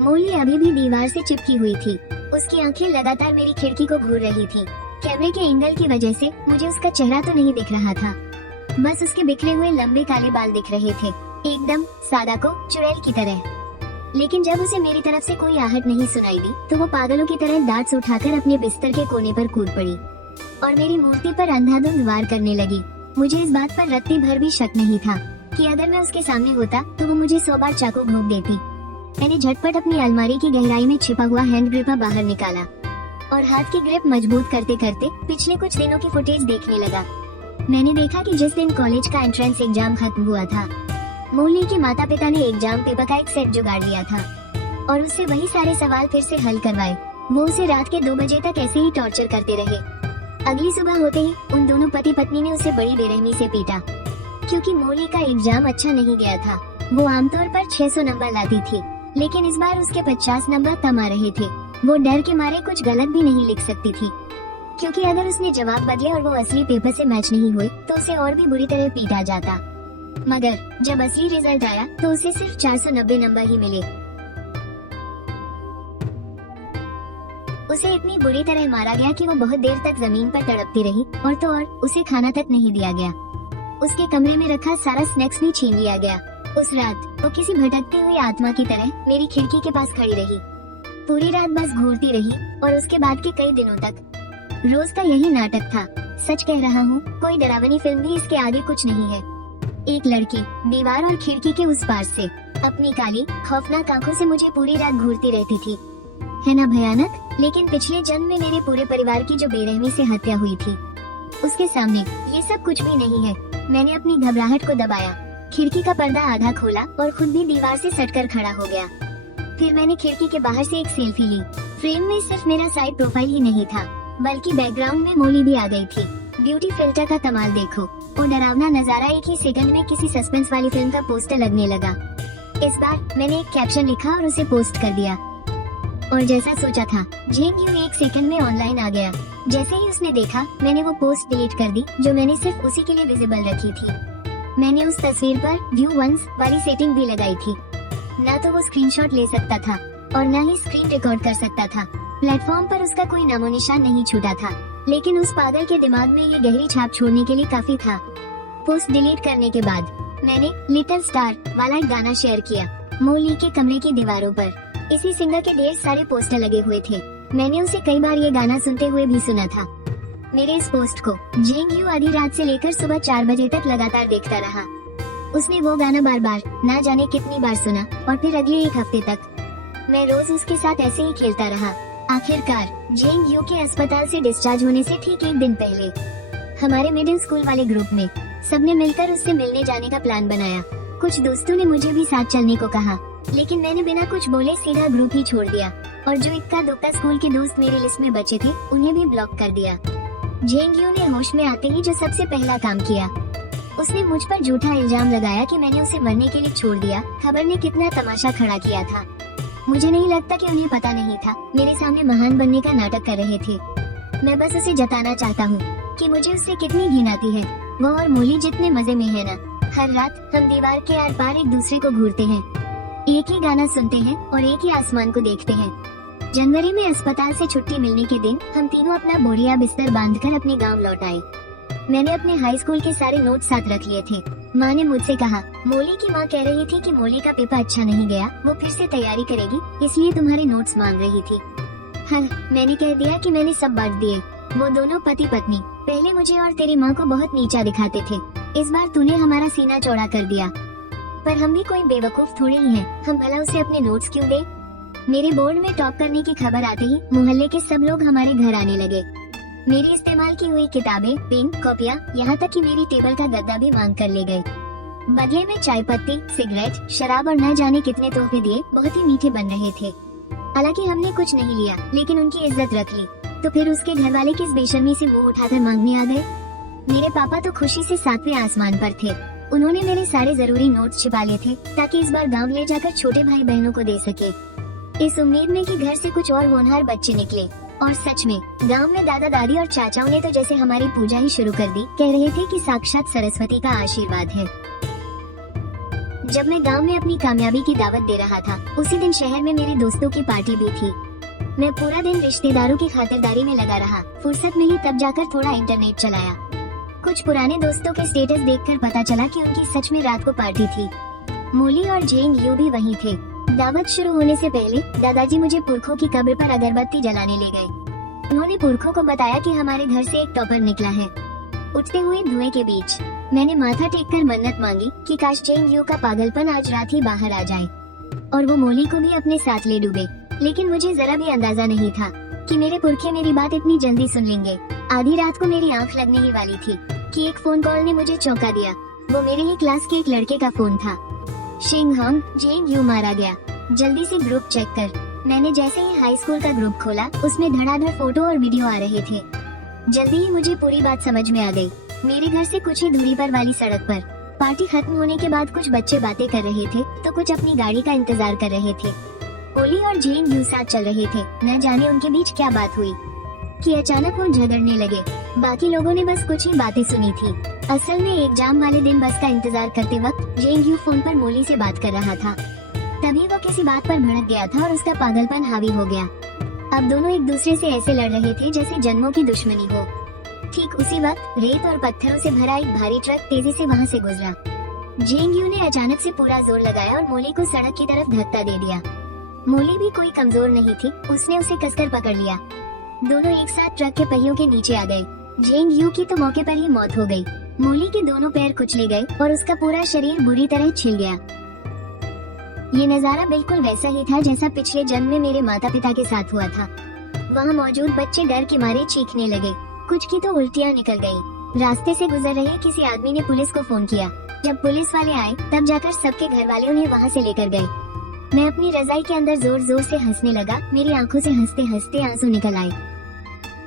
मोली अभी भी दीवार से चिपकी हुई थी। उसकी आंखें लगातार मेरी खिड़की को घूर रही थी। कैमरे के एंगल की वजह से मुझे उसका चेहरा तो नहीं दिख रहा था, बस उसके बिखरे हुए लंबे काले बाल दिख रहे थे, एकदम सादा को चुड़ैल की तरह। लेकिन जब उसे मेरी तरफ से कोई आहट नहीं सुनाई दी तो वो पागलों की तरह दांत उठाकर अपने बिस्तर के कोने पर कूद पड़ी और मेरी मूर्ति पर अंधाधुंध वार करने लगी। मुझे इस बात पर रत्ती भर भी शक नहीं था कि अगर मैं उसके सामने होता तो वो मुझे 100 बार चाकू घोंप देती। मैंने झटपट अपनी अलमारी की गहराई में छिपा हुआ हैंड ग्रिपर बाहर निकाला। और हाथ की ग्रिप मजबूत करते करते पिछले कुछ दिनों की फुटेज देखने लगा। मैंने देखा कि जिस दिन कॉलेज का एंट्रेंस एग्जाम खत्म हुआ था, मोली के माता पिता ने एग्जाम पेपर का एक सेट जुगाड़ लिया था और उससे वही सारे सवाल फिर से हल करवाए। वो उसे रात के 2 बजे तक ऐसे ही टॉर्चर करते रहे। अगली सुबह होते ही उन दोनों पति पत्नी ने उसे बड़ी बेरहमी से पीटा, क्योंकि मोली का एग्जाम अच्छा नहीं गया था। वो आमतौर पर 600 नंबर लाती थी, लेकिन इस बार उसके 50 नंबर कम आ रहे थे। वो डर के मारे कुछ गलत भी नहीं लिख सकती थी, क्योंकि अगर उसने जवाब बदले और वो असली पेपर से मैच नहीं हुए तो उसे और भी बुरी तरह पीटा जाता। मगर जब असली रिजल्ट आया तो उसे सिर्फ 490 नंबर ही मिले। उसे इतनी बुरी तरह मारा गया कि वो बहुत देर तक जमीन पर तड़पती रही, और तो और उसे खाना तक नहीं दिया गया। उसके कमरे में रखा सारा स्नैक्स भी छीन लिया गया। उस रात वो किसी भटकती हुई आत्मा की तरह मेरी खिड़की के पास खड़ी रही। पूरी रात बस घूरती रही और उसके बाद के कई दिनों तक रोज का यही नाटक था। सच कह रहा हूँ, कोई डरावनी फिल्म भी इसके आगे कुछ नहीं है। एक लड़की दीवार और खिड़की के उस पार से अपनी काली खौफनाक आंखों से मुझे पूरी रात घूरती रहती थी। है ना भयानक? लेकिन पिछले जन्म में मेरे पूरे परिवार की जो बेरहमी से हत्या हुई थी, उसके सामने ये सब कुछ भी नहीं है। मैंने अपनी घबराहट को दबाया, खिड़की का पर्दा आधा खोला और खुद भी दीवार से सटकर खड़ा हो गया। फिर मैंने खिड़की के बाहर से एक सेल्फी ली। फ्रेम में सिर्फ मेरा साइड प्रोफाइल ही नहीं था, बल्कि बैकग्राउंड में मोली भी आ गई थी। ब्यूटी फिल्टर का कमाल देखो। वो डरावना नजारा एक ही सेकंड में किसी सस्पेंस वाली फिल्म का पोस्टर लगने लगा। इस बार मैंने एक कैप्शन लिखा और उसे पोस्ट कर दिया, और जैसा सोचा था, झेंग यू एक सेकंड में ऑनलाइन आ गया। जैसे ही उसने देखा, मैंने वो पोस्ट डिलीट कर दी जो मैंने सिर्फ उसी के लिए विजिबल रखी थी। मैंने उस तस्वीर पर व्यू वंस वाली सेटिंग भी लगाई थी। ना तो वो स्क्रीनशॉट ले सकता था और ना ही स्क्रीन रिकॉर्ड कर सकता था। प्लेटफॉर्म पर उसका कोई नामो निशान नहीं छूटा था, लेकिन उस पागल के दिमाग में ये गहरी छाप छोड़ने के लिए काफी था। पोस्ट डिलीट करने के बाद मैंने लिटिल स्टार वाला एक गाना शेयर किया मोली के कमरे की दीवारों पर। इसी सिंगर के ढेर सारे पोस्टर लगे हुए थे। मैंने उसे कई बार ये गाना सुनते हुए भी सुना था। मेरे इस पोस्ट को झेंग यू आधी रात से लेकर सुबह 4 बजे तक लगातार देखता रहा। उसने वो गाना बार बार ना जाने कितनी बार सुना, और फिर अगले एक हफ्ते तक मैं रोज उसके साथ ऐसे ही खेलता रहा। आखिरकार झेंग यू के अस्पताल से डिस्चार्ज होने से ठीक एक दिन पहले हमारे मिडिल स्कूल वाले ग्रुप में सबने मिलकर उससे मिलने जाने का प्लान बनाया। कुछ दोस्तों ने मुझे भी साथ चलने को कहा, लेकिन मैंने बिना कुछ बोले सीधा ग्रुप ही छोड़ दिया, और जो इक्का दुक्का स्कूल के दोस्त मेरी लिस्ट में बचे थे उन्हें भी ब्लॉक कर दिया। झेंग यू ने होश में आते ही जो सबसे पहला काम किया, उसने मुझ पर झूठा इल्जाम लगाया कि मैंने उसे मरने के लिए छोड़ दिया। खबर ने कितना तमाशा खड़ा किया था। मुझे नहीं लगता कि उन्हें पता नहीं था मेरे सामने महान बनने का नाटक कर रहे थे। मैं बस उसे जताना चाहता हूँ कि मुझे उससे कितनी घिन आती है। वो और मोली जितने मजे में है ना। हर रात हम दीवार के आर पार एक दूसरे को घूरते हैं, एक ही गाना सुनते हैं और एक ही आसमान को देखते हैं। जनवरी में अस्पताल से छुट्टी मिलने के दिन हम तीनों अपना बोरिया बिस्तर बांधकर अपने गांव लौट आए। मैंने अपने हाई स्कूल के सारे नोट्स साथ रख लिए थे। माँ ने मुझसे कहा, मोली की माँ कह रही थी कि मोली का पेपर अच्छा नहीं गया, वो फिर से तैयारी करेगी, इसलिए तुम्हारे नोट्स मांग रही थी। हाँ, मैंने कह दिया कि मैंने सब बांट दिए। वो दोनों पति पत्नी पहले मुझे और तेरी माँ को बहुत नीचा दिखाते थे। इस बार तूने हमारा सीना चौड़ा कर दिया। पर हम भी कोई बेवकूफ थोड़े ही हैं, हम भला उसे अपने नोट्स क्यों दे। मेरे बोर्ड में टॉप करने की खबर आते ही मोहल्ले के सब लोग हमारे घर आने लगे। मेरी इस्तेमाल की हुई किताबें, पेन, कॉपियाँ, यहाँ तक कि मेरी टेबल का गद्दा भी मांग कर ले गए। बदले में चाय पत्ती, सिगरेट, शराब और न जाने कितने तोहफे दिए। बहुत ही मीठे बन रहे थे। हालांकि हमने कुछ नहीं लिया, लेकिन उनकी इज्जत रख ली। तो फिर उसके घर वाले किस बेशर्मी से मुंह उठाकर मांगने आ गए। मेरे पापा तो खुशी से 7वें आसमान पर थे। उन्होंने मेरे सारे जरूरी नोट्स छिपा लिए थे, ताकि इस बार गांव ले जाकर छोटे भाई बहनों को दे सके, इस उम्मीद में कि घर से कुछ और होनहार बच्चे निकले। और सच में गांव में दादा दादी और चाचाओं ने तो जैसे हमारी पूजा ही शुरू कर दी। कह रहे थे कि साक्षात सरस्वती का आशीर्वाद है। जब मैं गांव में अपनी कामयाबी की दावत दे रहा था, उसी दिन शहर में मेरे दोस्तों की पार्टी भी थी। मैं पूरा दिन रिश्तेदारों की खातिरदारी में लगा रहा। फुर्सत मिली तब जाकर थोड़ा इंटरनेट चलाया। कुछ पुराने दोस्तों के स्टेटस देखकर पता चला कि उनकी सच में रात को पार्टी थी। मोली और झेंग यू भी वहीं थे। दावत शुरू होने से पहले दादाजी मुझे पुरखों की कब्र पर अगरबत्ती जलाने ले गए। उन्होंने पुरखों को बताया कि हमारे घर से एक टॉपर निकला है। उठते हुए धुएं के बीच मैंने माथा टेककर मन्नत मांगी कि काश झेंग यू का पागलपन आज रात ही बाहर आ जाए और वो मोली को भी अपने साथ ले डूबे। लेकिन मुझे जरा भी अंदाजा नहीं था कि मेरे पुरखे मेरी बात इतनी जल्दी सुन लेंगे। आधी रात को मेरी आंख लगने ही वाली थी कि एक फोन कॉल ने मुझे चौंका दिया। वो मेरे ही क्लास के एक लड़के का फोन था। शिंग होंग जेंग यू मारा गया, जल्दी से ग्रुप चेक कर। मैंने जैसे ही हाई स्कूल का ग्रुप खोला, उसमें धड़ाधड़ फोटो और वीडियो आ रहे थे। जल्दी ही मुझे पूरी बात समझ में आ गई। मेरे घर से कुछ ही दूरी पर वाली सड़क पर पार्टी खत्म होने के बाद कुछ बच्चे बातें कर रहे थे तो कुछ अपनी गाड़ी का इंतजार कर रहे थे। ओली और जेंग यू साथ चल रहे थे। न जाने उनके बीच क्या बात हुई कि अचानक वो झगड़ने लगे। बाकी लोगों ने बस कुछ ही बातें सुनी थी। असल में एग्जाम वाले दिन बस का इंतजार करते वक्त जेंग यू फोन पर मोली से बात कर रहा था। तभी वो किसी बात पर भड़क गया था और उसका पागलपन हावी हो गया। अब दोनों एक दूसरे से ऐसे लड़ रहे थे जैसे जन्मों की दुश्मनी हो। ठीक उसी वक्त रेत और पत्थरों से भरा एक भारी ट्रक तेजी से वहाँ से गुजरा। जेंग यू ने अचानक से पूरा जोर लगाया और मोली को सड़क की तरफ धक्का दे दिया। मोली भी कोई कमजोर नहीं थी, उसने उसे कसकर पकड़ लिया। दोनों एक साथ ट्रक के पहियों के नीचे आ गए। जेंग यू की तो मौके पर ही मौत हो गई। मोली के दोनों पैर कुचले गए और उसका पूरा शरीर बुरी तरह छिल गया। ये नजारा बिल्कुल वैसा ही था जैसा पिछले जन्म में मेरे माता पिता के साथ हुआ था। वहाँ मौजूद बच्चे डर के मारे चीखने लगे, कुछ की तो उल्टियाँ निकल गयी। रास्ते से गुजर रहे किसी आदमी ने पुलिस को फोन किया। जब पुलिस वाले आए तब जाकर सबके घर वाले उन्हें वहाँ से लेकर गए। मैं अपनी रजाई के अंदर जोर जोर से हंसने लगा। मेरी आंखों से हंसते हंसते आंसू निकल आए।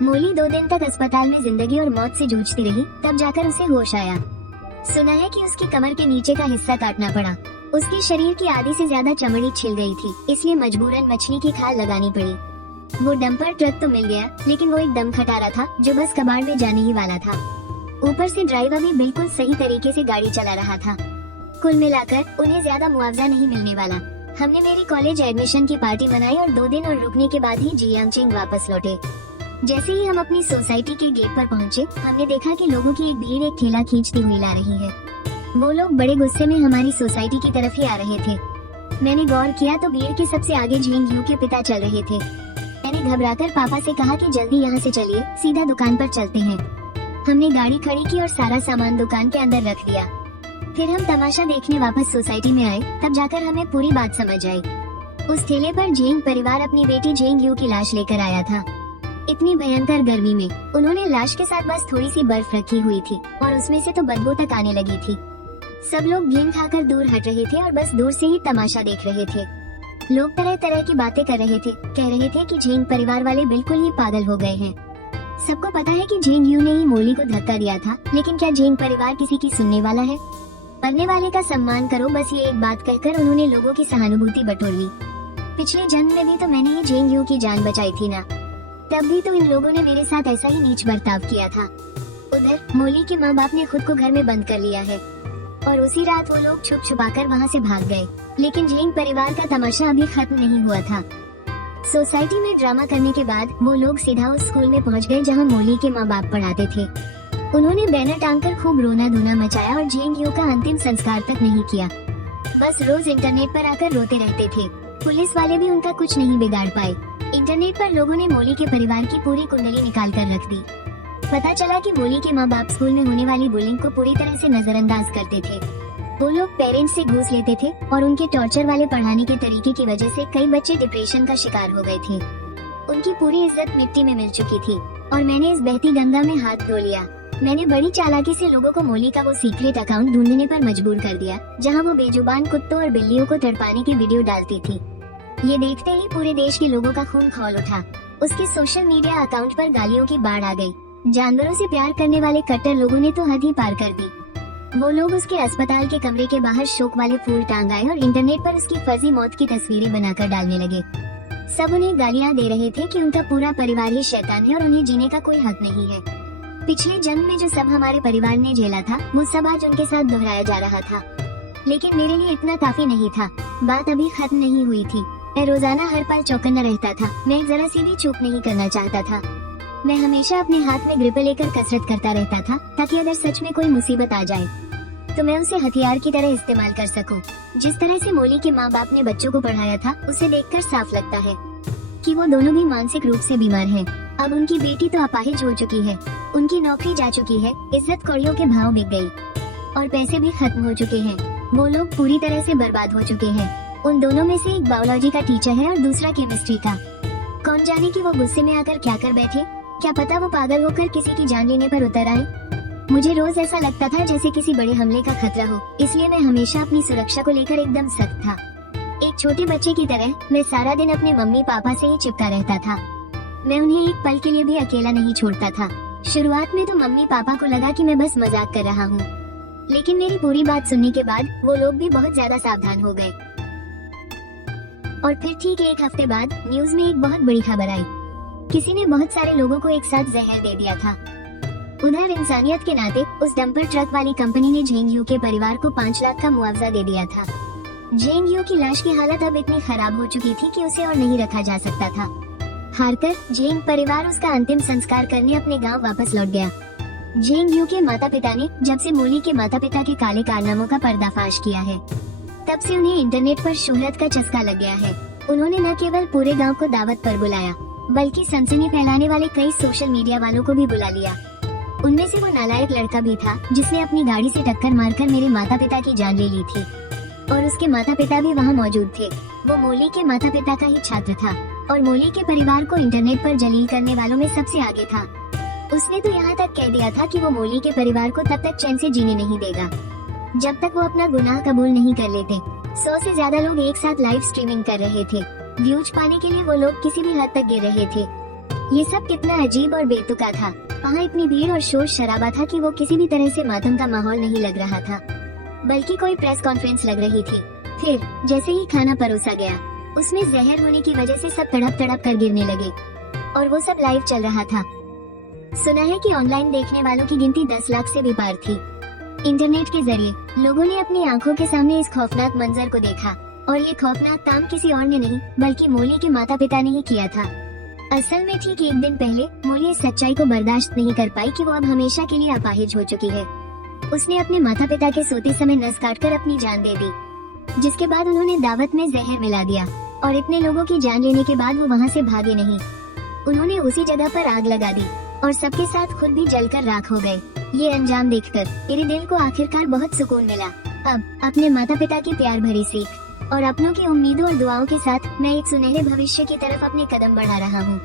मोली 2 दिन तक अस्पताल में जिंदगी और मौत से जूझती रही, तब जाकर उसे होश आया। सुना है कि उसकी कमर के नीचे का हिस्सा काटना पड़ा। उसके शरीर की आधी से ज्यादा चमड़ी छिल गई थी, इसलिए मजबूरन मछली की खाल लगानी पड़ी। वो डंपर ट्रक तो मिल गया, लेकिन वो एक दम खटारा था जो बस कबाड़ में जाने ही वाला था। ऊपर से ड्राइवर भी बिल्कुल सही तरीके से गाड़ी चला रहा था। कुल मिलाकर उन्हें ज्यादा मुआवजा नहीं मिलने वाला। हमने मेरी कॉलेज एडमिशन की पार्टी मनाई और 2 दिन और रुकने के बाद ही जियांगचिंग वापस लौटे। जैसे ही हम अपनी सोसाइटी के गेट पर पहुंचे, हमने देखा कि लोगों की एक भीड़ एक ठेला खींचती हुई ला रही है। वो लोग बड़े गुस्से में हमारी सोसाइटी की तरफ ही आ रहे थे। मैंने गौर किया तो भीड़ के सबसे आगे जेंग यू के पिता चल रहे थे। मैंने घबराकर पापा से कहा कि जल्दी यहाँ से चलिए, सीधा दुकान पर चलते हैं। हमने गाड़ी खड़ी की और सारा सामान दुकान के अंदर रख दिया। फिर हम तमाशा देखने वापस सोसाइटी में आए, तब जाकर हमें पूरी बात समझ आई। उस ठेले पर जेंग परिवार अपनी बेटी जेंग यू की लाश लेकर आया था। इतनी भयंकर गर्मी में उन्होंने लाश के साथ बस थोड़ी सी बर्फ रखी हुई थी और उसमें से तो बदबू तक आने लगी थी। सब लोग घिन खाकर दूर हट रहे थे और बस दूर से ही तमाशा देख रहे थे। लोग तरह तरह की बातें कर रहे थे, कह रहे थे कि जेंग परिवार वाले बिल्कुल ही पागल हो गए हैं। सबको पता है कि जेंग यू ने ही मोली को धक्का दिया था, लेकिन क्या जेंग परिवार किसी की सुनने वाला है? मरने वाले का सम्मान करो, बस ये एक बात कहकर उन्होंने लोगों की सहानुभूति बटोर ली। पिछले जन्म में भी तो मैंने ही जेंग यू की जान बचाई थी ना, तब भी तो इन लोगों ने मेरे साथ ऐसा ही नीच बर्ताव किया था। उधर मोली के माँ बाप ने खुद को घर में बंद कर लिया है और उसी रात वो लोग छुप छुपाकर वहाँ से भाग गए। लेकिन जेंग परिवार का तमाशा अभी खत्म नहीं हुआ था। सोसाइटी में ड्रामा करने के बाद वो लोग सीधा उस स्कूल में पहुँच गए जहाँ मोली के माँ बाप पढ़ाते थे। उन्होंने बैनर टांगकर खूब रोना धोना मचाया और जेंग यू का अंतिम संस्कार तक नहीं किया। बस रोज इंटरनेट पर आकर रोते रहते थे। पुलिस वाले भी उनका कुछ नहीं बिगाड़ पाए। इंटरनेट पर लोगों ने मोली के परिवार की पूरी कुंडली निकाल कर रख दी। पता चला कि मोली के माँ बाप स्कूल में होने वाली बुलिंग को पूरी तरह से नजरअंदाज करते थे। वो लोग पेरेंट्स से घूस लेते थे और उनके टॉर्चर वाले पढ़ाने के तरीके की वजह से कई बच्चे डिप्रेशन का शिकार हो गए थे। उनकी पूरी इज्जत मिट्टी में मिल चुकी थी और मैंने इस बहती गंगा में हाथ धो लिया। मैंने बड़ी चालाकी से लोगों को मोली का वो सीक्रेट अकाउंट ढूंढने पर मजबूर कर दिया जहां वो बेजुबान कुत्तों और बिल्लियों को तड़पाने की वीडियो डालती थी। ये देखते ही पूरे देश के लोगों का खून खौल उठा। उसके सोशल मीडिया अकाउंट पर गालियों की बाढ़ आ गई। जानवरों से प्यार करने वाले कट्टर लोगों ने तो हद ही पार कर दी। वो लोग उसके अस्पताल के कमरे के बाहर शोक वाले फूल टांग आए और इंटरनेट पर उसकी फर्जी मौत की तस्वीरें बनाकर डालने लगे। सब उन्हें गालियां दे रहे थे कि उनका पूरा परिवार ही शैतान है और उन्हें जीने का कोई हक नहीं है। पिछले जन्म में जो सब हमारे परिवार ने झेला था वो सब आज उनके साथ दोहराया जा रहा था। लेकिन मेरे लिए इतना काफी नहीं था। बात अभी खत्म नहीं हुई थी। मैं रोजाना हर पल चौकन्ना रहता था। मैं जरा सी भी चूक नहीं करना चाहता था। मैं हमेशा अपने हाथ में ग्रिप लेकर कसरत करता रहता था ताकि अगर सच में कोई मुसीबत आ जाए तो मैं उसे हथियार की तरह इस्तेमाल कर सकूं। जिस तरह से मोली के माँ बाप ने बच्चों को पढ़ाया था उसे देखकर साफ लगता है कि वो दोनों भी मानसिक रूप से बीमार हैं। अब उनकी बेटी तो अपाहिज हो चुकी है, उनकी नौकरी जा चुकी है, इज्जत कौड़ियों के भाव बिक गई और पैसे भी खत्म हो चुके हैं। वो लोग पूरी तरह से बर्बाद हो चुके हैं। उन दोनों में से एक बायोलॉजी का टीचर है और दूसरा केमिस्ट्री का। कौन जाने कि वो गुस्से में आकर क्या कर बैठे, क्या पता वो पागल होकर किसी की जान लेने पर उतर आए। मुझे रोज ऐसा लगता था जैसे किसी बड़े हमले का खतरा हो, इसलिए मैं हमेशा अपनी सुरक्षा को लेकर एकदम सख्त था। एक छोटे बच्चे की तरह मैं सारा दिन अपने मम्मी पापा से ही चिपका रहता था। मैं उन्हें एक पल के लिए भी अकेला नहीं छोड़ता था। शुरुआत में तो मम्मी पापा को लगा कि मैं बस मजाक कर रहा हूँ, लेकिन मेरी पूरी बात सुनने के बाद वो लोग भी बहुत ज्यादा सावधान हो गए। और फिर ठीक एक हफ्ते बाद न्यूज में एक बहुत बड़ी खबर आई। किसी ने बहुत सारे लोगों को एक साथ जहर दे दिया था। उधर इंसानियत के नाते उस डंपर ट्रक वाली कंपनी ने झेंग यू के परिवार को 5 लाख का मुआवजा दे दिया था। झेंग यू की लाश की हालत अब इतनी खराब हो चुकी थी कि उसे और नहीं रखा जा सकता था। हारकर झेंग परिवार उसका अंतिम संस्कार करने अपने गांव वापस लौट गया। झेंग यू के माता पिता ने जब से मोली के माता पिता के काले कारनामों का पर्दाफाश किया है, तब से उन्हें इंटरनेट पर शोहरत का चस्का लग गया है। उन्होंने न केवल पूरे गांव को दावत पर बुलाया, बल्कि सनसनी फैलाने वाले कई सोशल मीडिया वालों को भी बुला लिया। उनमें से वो नालायक लड़का भी था जिसने अपनी गाड़ी से टक्कर मारकर मेरे माता पिता की जान ले ली थी, और उसके माता पिता भी वहाँ मौजूद थे। वो मोली के माता पिता का ही छात्र था और मोली के परिवार को इंटरनेट पर जलील करने वालों में सबसे आगे था। उसने तो यहाँ तक कह दिया था कि वो मोली के परिवार को तब तक चैन से जीने नहीं देगा जब तक वो अपना गुनाह कबूल नहीं कर लेते। 100 से ज्यादा लोग एक साथ लाइव स्ट्रीमिंग कर रहे थे। व्यूज पाने के लिए वो लोग किसी भी हद तक गिर रहे थे। ये सब कितना अजीब और बेतुका था। वहाँ इतनी भीड़ और शोर शराबा था कि वो किसी भी तरह से मातम का माहौल नहीं लग रहा था, बल्कि कोई प्रेस कॉन्फ्रेंस लग रही थी। फिर जैसे ही खाना परोसा गया, उसमें जहर होने की वजह से सब तड़प तड़प कर गिरने लगे, और वो सब लाइव चल रहा था। सुना है कि ऑनलाइन देखने वालों की गिनती 10 लाख से भी पार थी। इंटरनेट के जरिए लोगों ने अपनी आंखों के सामने इस खौफनाक मंजर को देखा, और ये खौफनाक काम किसी और ने नहीं बल्कि मोली के माता पिता ने ही किया था। असल में ठीक एक दिन पहले मोली इस सच्चाई को बर्दाश्त नहीं कर पाई कि वो अब हमेशा के लिए अपाहिज हो चुकी है। उसने अपने माता पिता के सोते समय नस काटकर अपनी जान दे दी, जिसके बाद उन्होंने दावत में जहर मिला दिया, और इतने लोगों की जान लेने के बाद वो वहाँ से भागे नहीं। उन्होंने उसी जगह पर आग लगा दी और सबके साथ खुद भी जलकर राख हो गए। ये अंजाम देखकर मेरे दिल को आखिरकार बहुत सुकून मिला। अब अपने माता पिता की प्यार भरी सीख और अपनों की उम्मीदों और दुआओं के साथ मैं एक सुनहरे भविष्य की तरफ अपने कदम बढ़ा रहा हूँ।